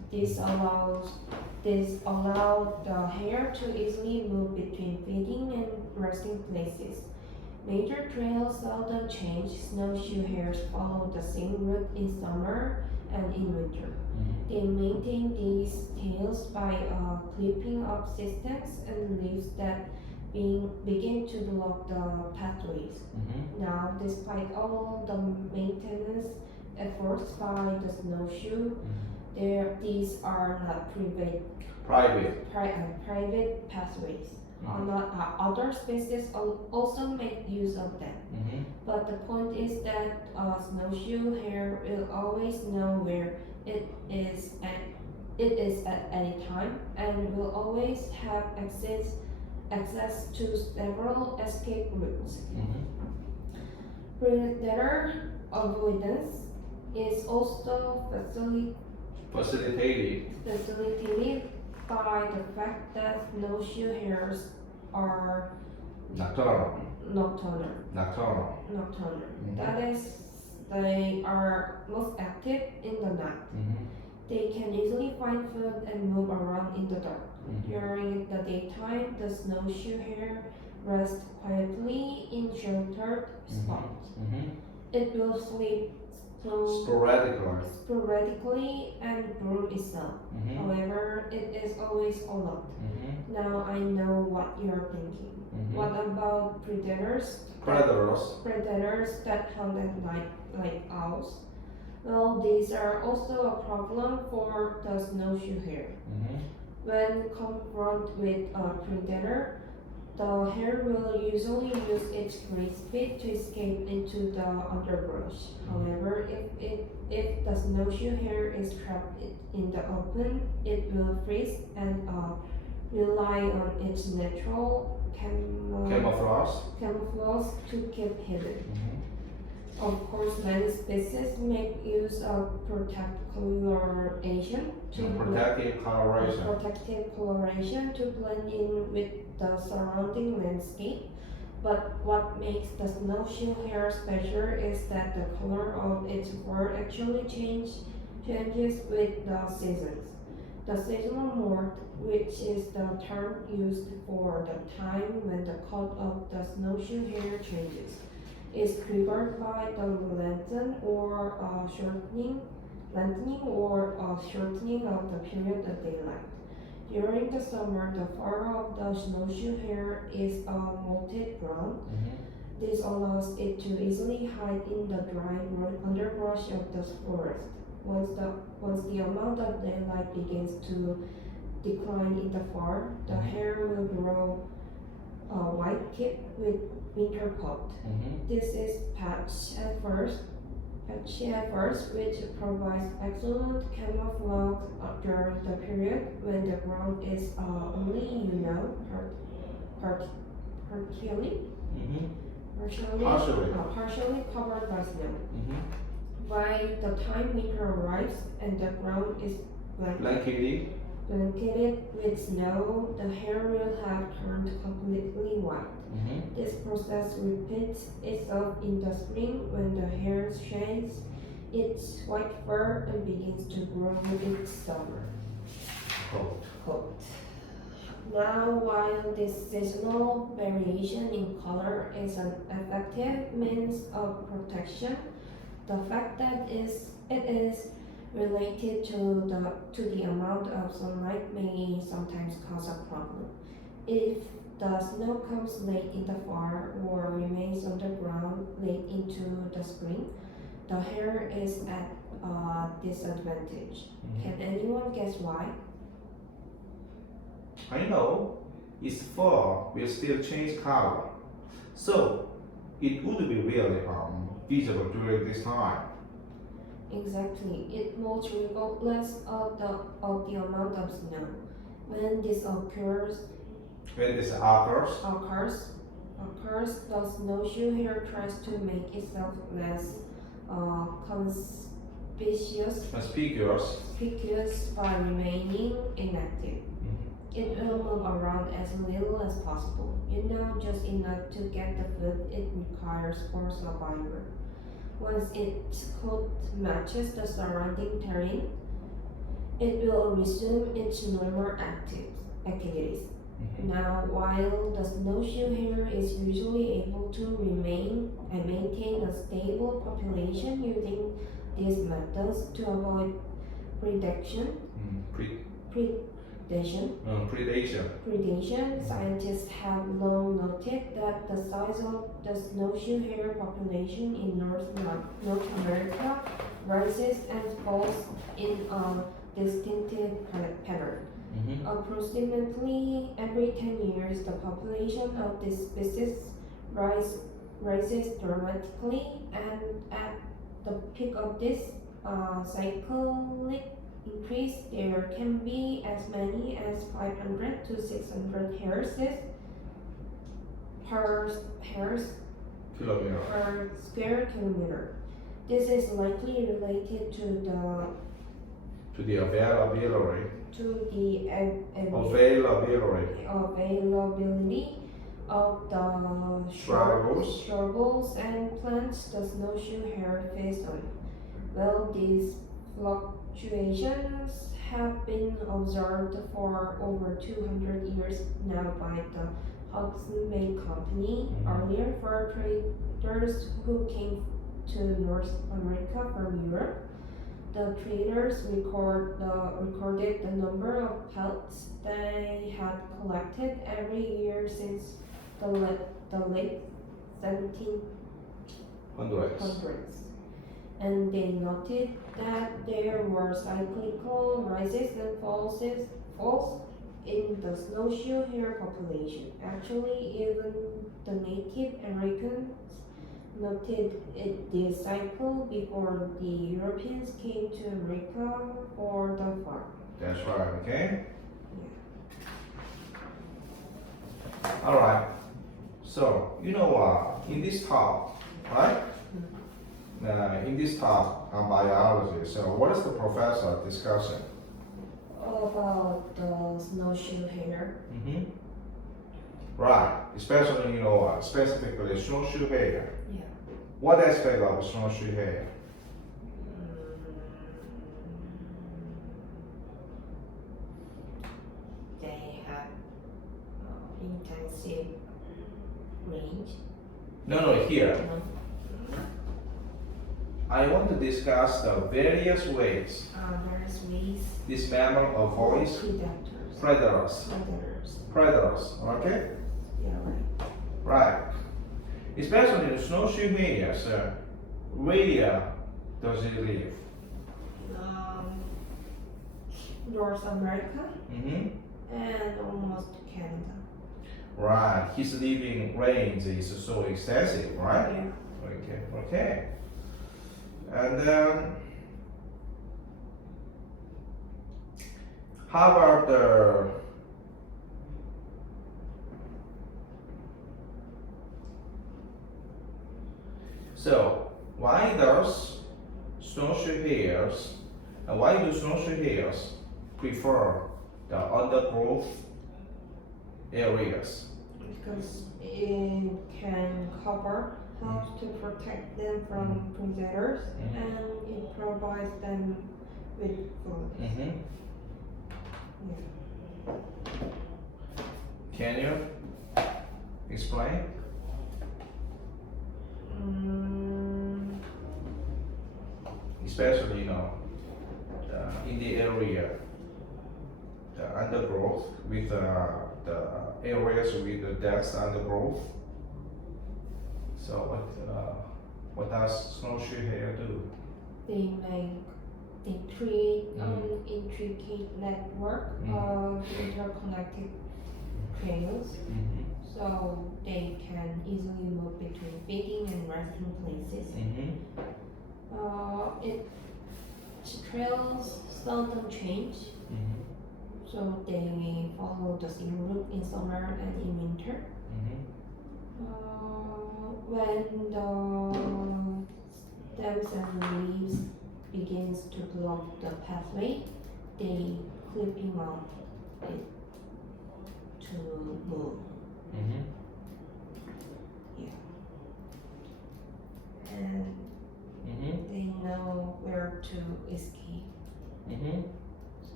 This allows the hair to easily move between feeding and resting places. Major trails seldom change. Snowshoe hares follow the same route in summer and in winter. They maintain these tails by clipping up systems and leaves that begin to block the pathways. Now, despite all the maintenance efforts by the snowshoe, these are not private pathways. Other species also make use of them. But the point is that snowshoe hare will always know where it is at any time and will always have access to several escape routes. Predator avoidance is also facilitated by the fact that snowshoe hares are nocturnal. That is, they are most active in the night. They can easily find food and move around in the dark. During the daytime, the snowshoe hare rests quietly in sheltered spots. It will sleep sporadically and groom itself. However, it is always alert. Now I know what you're thinking. What about predators that hunt at night like owls? Well, these are also a problem for the snowshoe hare. When confronted with a predator, the hare will usually use its great speed to escape into the underbrush. However, if the snowshoe hare is trapped in the open, it will freeze and rely on its natural camouflage to keep hidden. Of course, many species make use of protective coloration to blend in with the surrounding landscape. But what makes the snowshoe hare special is that the color of its fur actually changes with the seasons. The seasonal moult, which is the term used for the time when the coat of the snowshoe hare changes, is triggered by the lengthening or shortening of the period of daylight. During the summer, the fur of the snowshoe hare is a molted brown. This allows it to easily hide in the dry underbrush of the forest. Once the amount of daylight begins to decline in the fur, the hare will grow white tip with winter coat. This is patchy at first, which provides excellent camouflage during the period when the ground is only, partially covered by snow. By the time winter arrives and the ground is blanketed with snow, the hare will have turned completely white. This process repeats itself in the spring when the hare sheds its white fur and begins to grow its summer coat. Now, while this seasonal variation in color is an effective means of protection, the fact that it is related to the amount of sunlight may sometimes cause a problem. If the snow comes late in the fall or remains on the ground late into the spring, the hare is at a disadvantage. Can anyone guess why? I know. Its fur will still change color, so it would be really visible during this time. Exactly. It molts regardless of the amount of snow. When this occurs, the snowshoe hare tries to make itself less conspicuous by remaining inactive. It will move around as little as possible, just enough to get the food it requires for survival. Once its coat matches the surrounding terrain, it will resume its normal activities. Now, while the snowshoe hare is usually able to maintain a stable population using these methods to avoid predation, scientists have long noted that the size of the snowshoe hare population in North America rises and falls in a distinctive pattern. Approximately every 10 years, the population of this species rises dramatically, and at the peak of this cyclic increase, there can be as many as 500 to 600 hares per square kilometer. This is likely related to the availability of the shrubs and plants the snowshoe hare feeds on. Well, these fluctuations have been observed for over 200 years now by the Hudson Bay Company. Earlier, fur traders who came to North America from Europe, the traders recorded the number of pelts they had collected every year since the late 1700s. And they noted that there were cyclical rises and falls in the snowshoe hare population. Actually, even the Native Americans noted this cycle before the Europeans came to America for the farm. That's right, okay? Yeah. Alright. So, in this talk, right? In this talk on biology, so what is the professor discussing? About the snowshoe hare. Right, especially, specifically snowshoe hare. Yeah. What aspect of snowshoe hare? They have intensive range. No, here. No? I want to discuss the various ways Various ways. this mammal avoids predators, okay? Yeah, right. Right. Especially the snowshoe hares, where does it live? North America and almost Canada. Right. His living range is so extensive, right? Yeah. Okay. And then, how about so why do snowshoe hares prefer the undergrowth areas? Because it can helps to protect them from predators, and it provides them with food. Yeah. Can you explain? Especially, in the area, the undergrowth with the areas with the dense undergrowth. So what does snowshoe hare do? They create an intricate network of interconnected trails, so they can easily move between feeding and resting places. Its trails seldom change, so they follow the same route in summer and in winter. When the stems and leaves begins to block the pathway, they clipping on it to move. Yeah. And they know where to escape.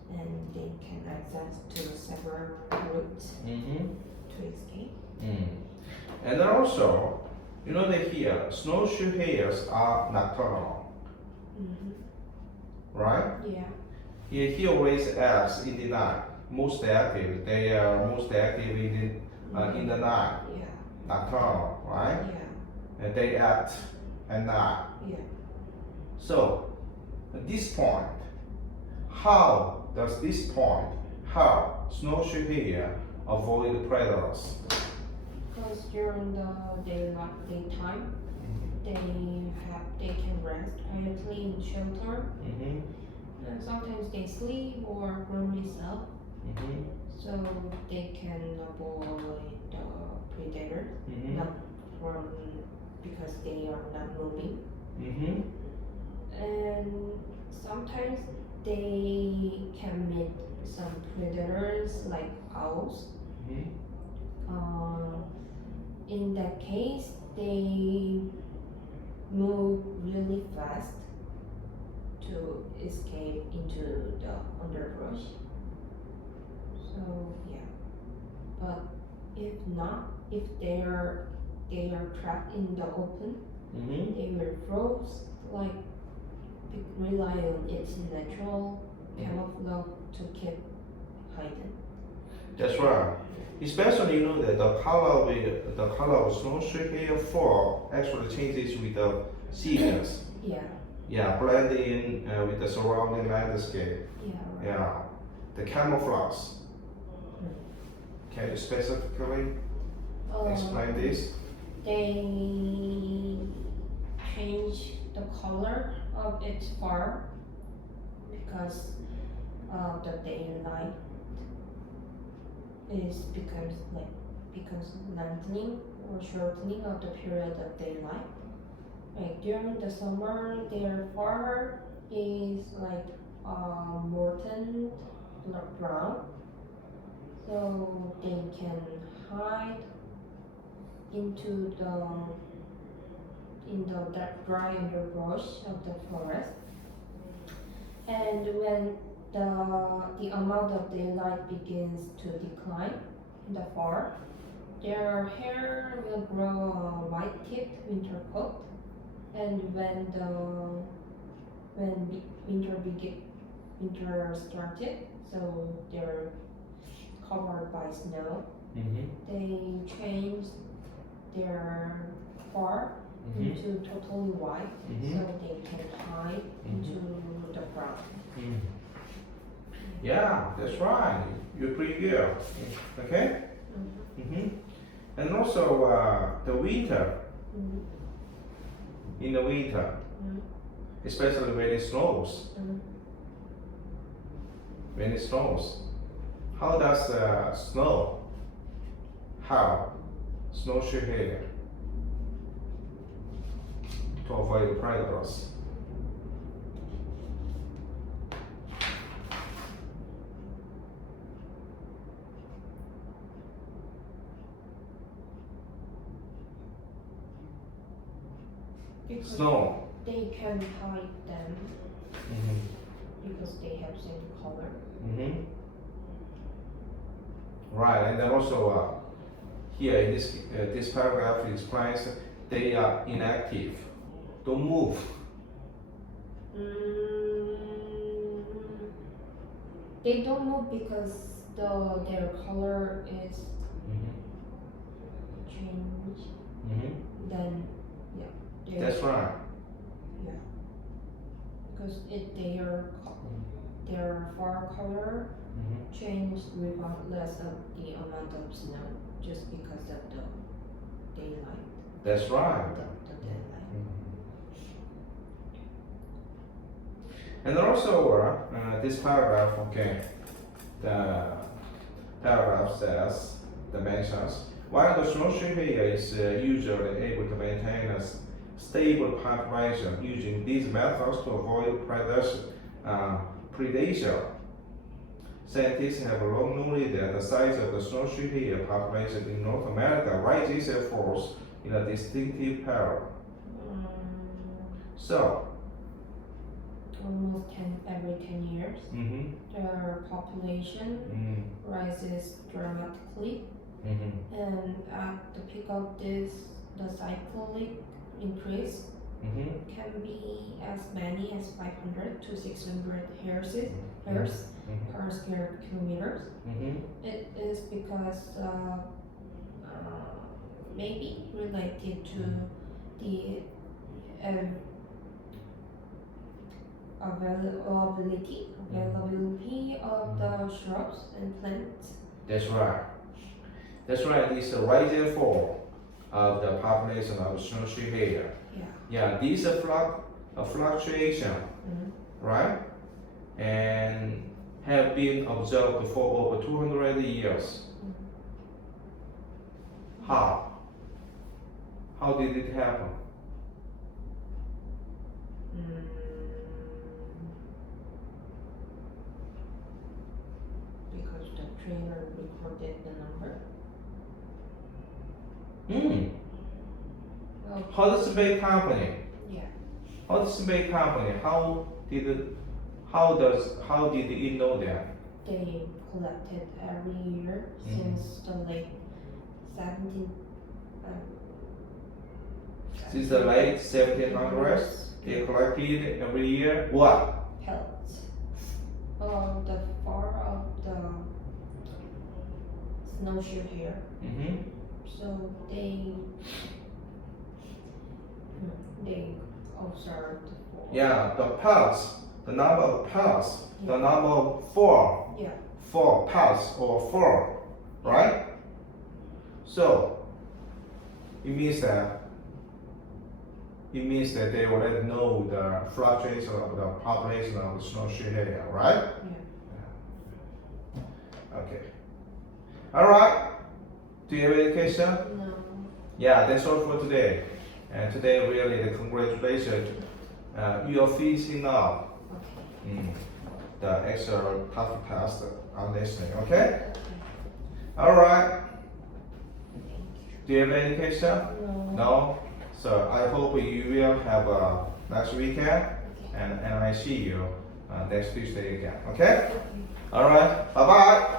access to several routes to escape. And then also, you know that here, snowshoe hares are nocturnal, right? Yeah. He always acts in the night, most active. They are most active in the night, Yeah. nocturnal, right? Yeah. And they act at night. Yeah. So, at this point, how does this point help snowshoe hare avoid predators? Because during the daytime, they can rest quietly in shelter. And sometimes they sleep or roam itself, so they can avoid the predators, not from because they are not moving. And sometimes they can meet some predators like owls. In that case, they move really fast to escape into the underbrush. So yeah, but if not, if they are trapped in the open, they will froze, like rely on its natural camouflage to keep hidden. That's right. Especially you know that the color of snowshoe hare fur actually changes with the seasons. Yeah. Yeah, blend in with the surrounding landscape. Yeah. Right. Yeah, the camouflage. Can you specifically explain this? They change the color of its fur because of the daylight becomes lengthening or shortening of the period of daylight. Like during the summer, their fur is like molten brown, so they can hide into the dry underbrush of the forest. And when the amount of daylight begins to decline in the fur, their hair will grow a white-tipped winter coat. And when winter started, so they're covered by snow, they change their fur into totally white, so they can hide into the brown. Yeah, that's right. You're pretty good. Okay. And also the winter. In the winter, especially when it snows. When it snows, how does snow help snowshoe hare to avoid predators? Because Snow. they can hide them because they have same color. Right, and then also here in this paragraph it explains they are inactive, don't move. They don't move because their color is changed. Then yeah, That's right. Yeah, because their fur color changed regardless of the amount of snow, just because of the daylight. That's right. The daylight. And also this paragraph, okay, the paragraph says, the mentions, while the snowshoe hare is usually able to maintain a stable population using these methods to avoid predation, scientists have long noted that the size of the snowshoe hare population in North America rises and falls in a distinctive pattern. So, almost every 10 years. Their population rises dramatically, and at the peak of this, the cyclic increase can be as many as 500 to 600 hairs per square kilometers. It is because maybe related to the availability of the shrubs and plants. That's right. That's right. This rise and fall of the population of snowshoe hare. Yeah, these are fluctuation, right? And have been observed for over 200 years. How? How did it happen? Because the trainer recorded the number. Hudson-Bay Company. Yeah. Hudson-Bay Company. How did it know that? They collected every year since the late 1700s. Since the late 1700s, they collected every year what? Pelts of the fur of the snowshoe hare. So they observed. Yeah, the pelts, the number of pelts, the number of four pelts or fur, right? So it means that they already know the fluctuation of the population of the snowshoe hare, right? Yeah. Okay. All right. Do you have any question? No. Yeah, that's all for today. And today, really, the congratulations. You are finishing now the extra tough test on listening. Okay. All right. Do you have any question? No. So I hope you will have a nice weekend, and I see you next Tuesday again. Okay. All right. Bye bye.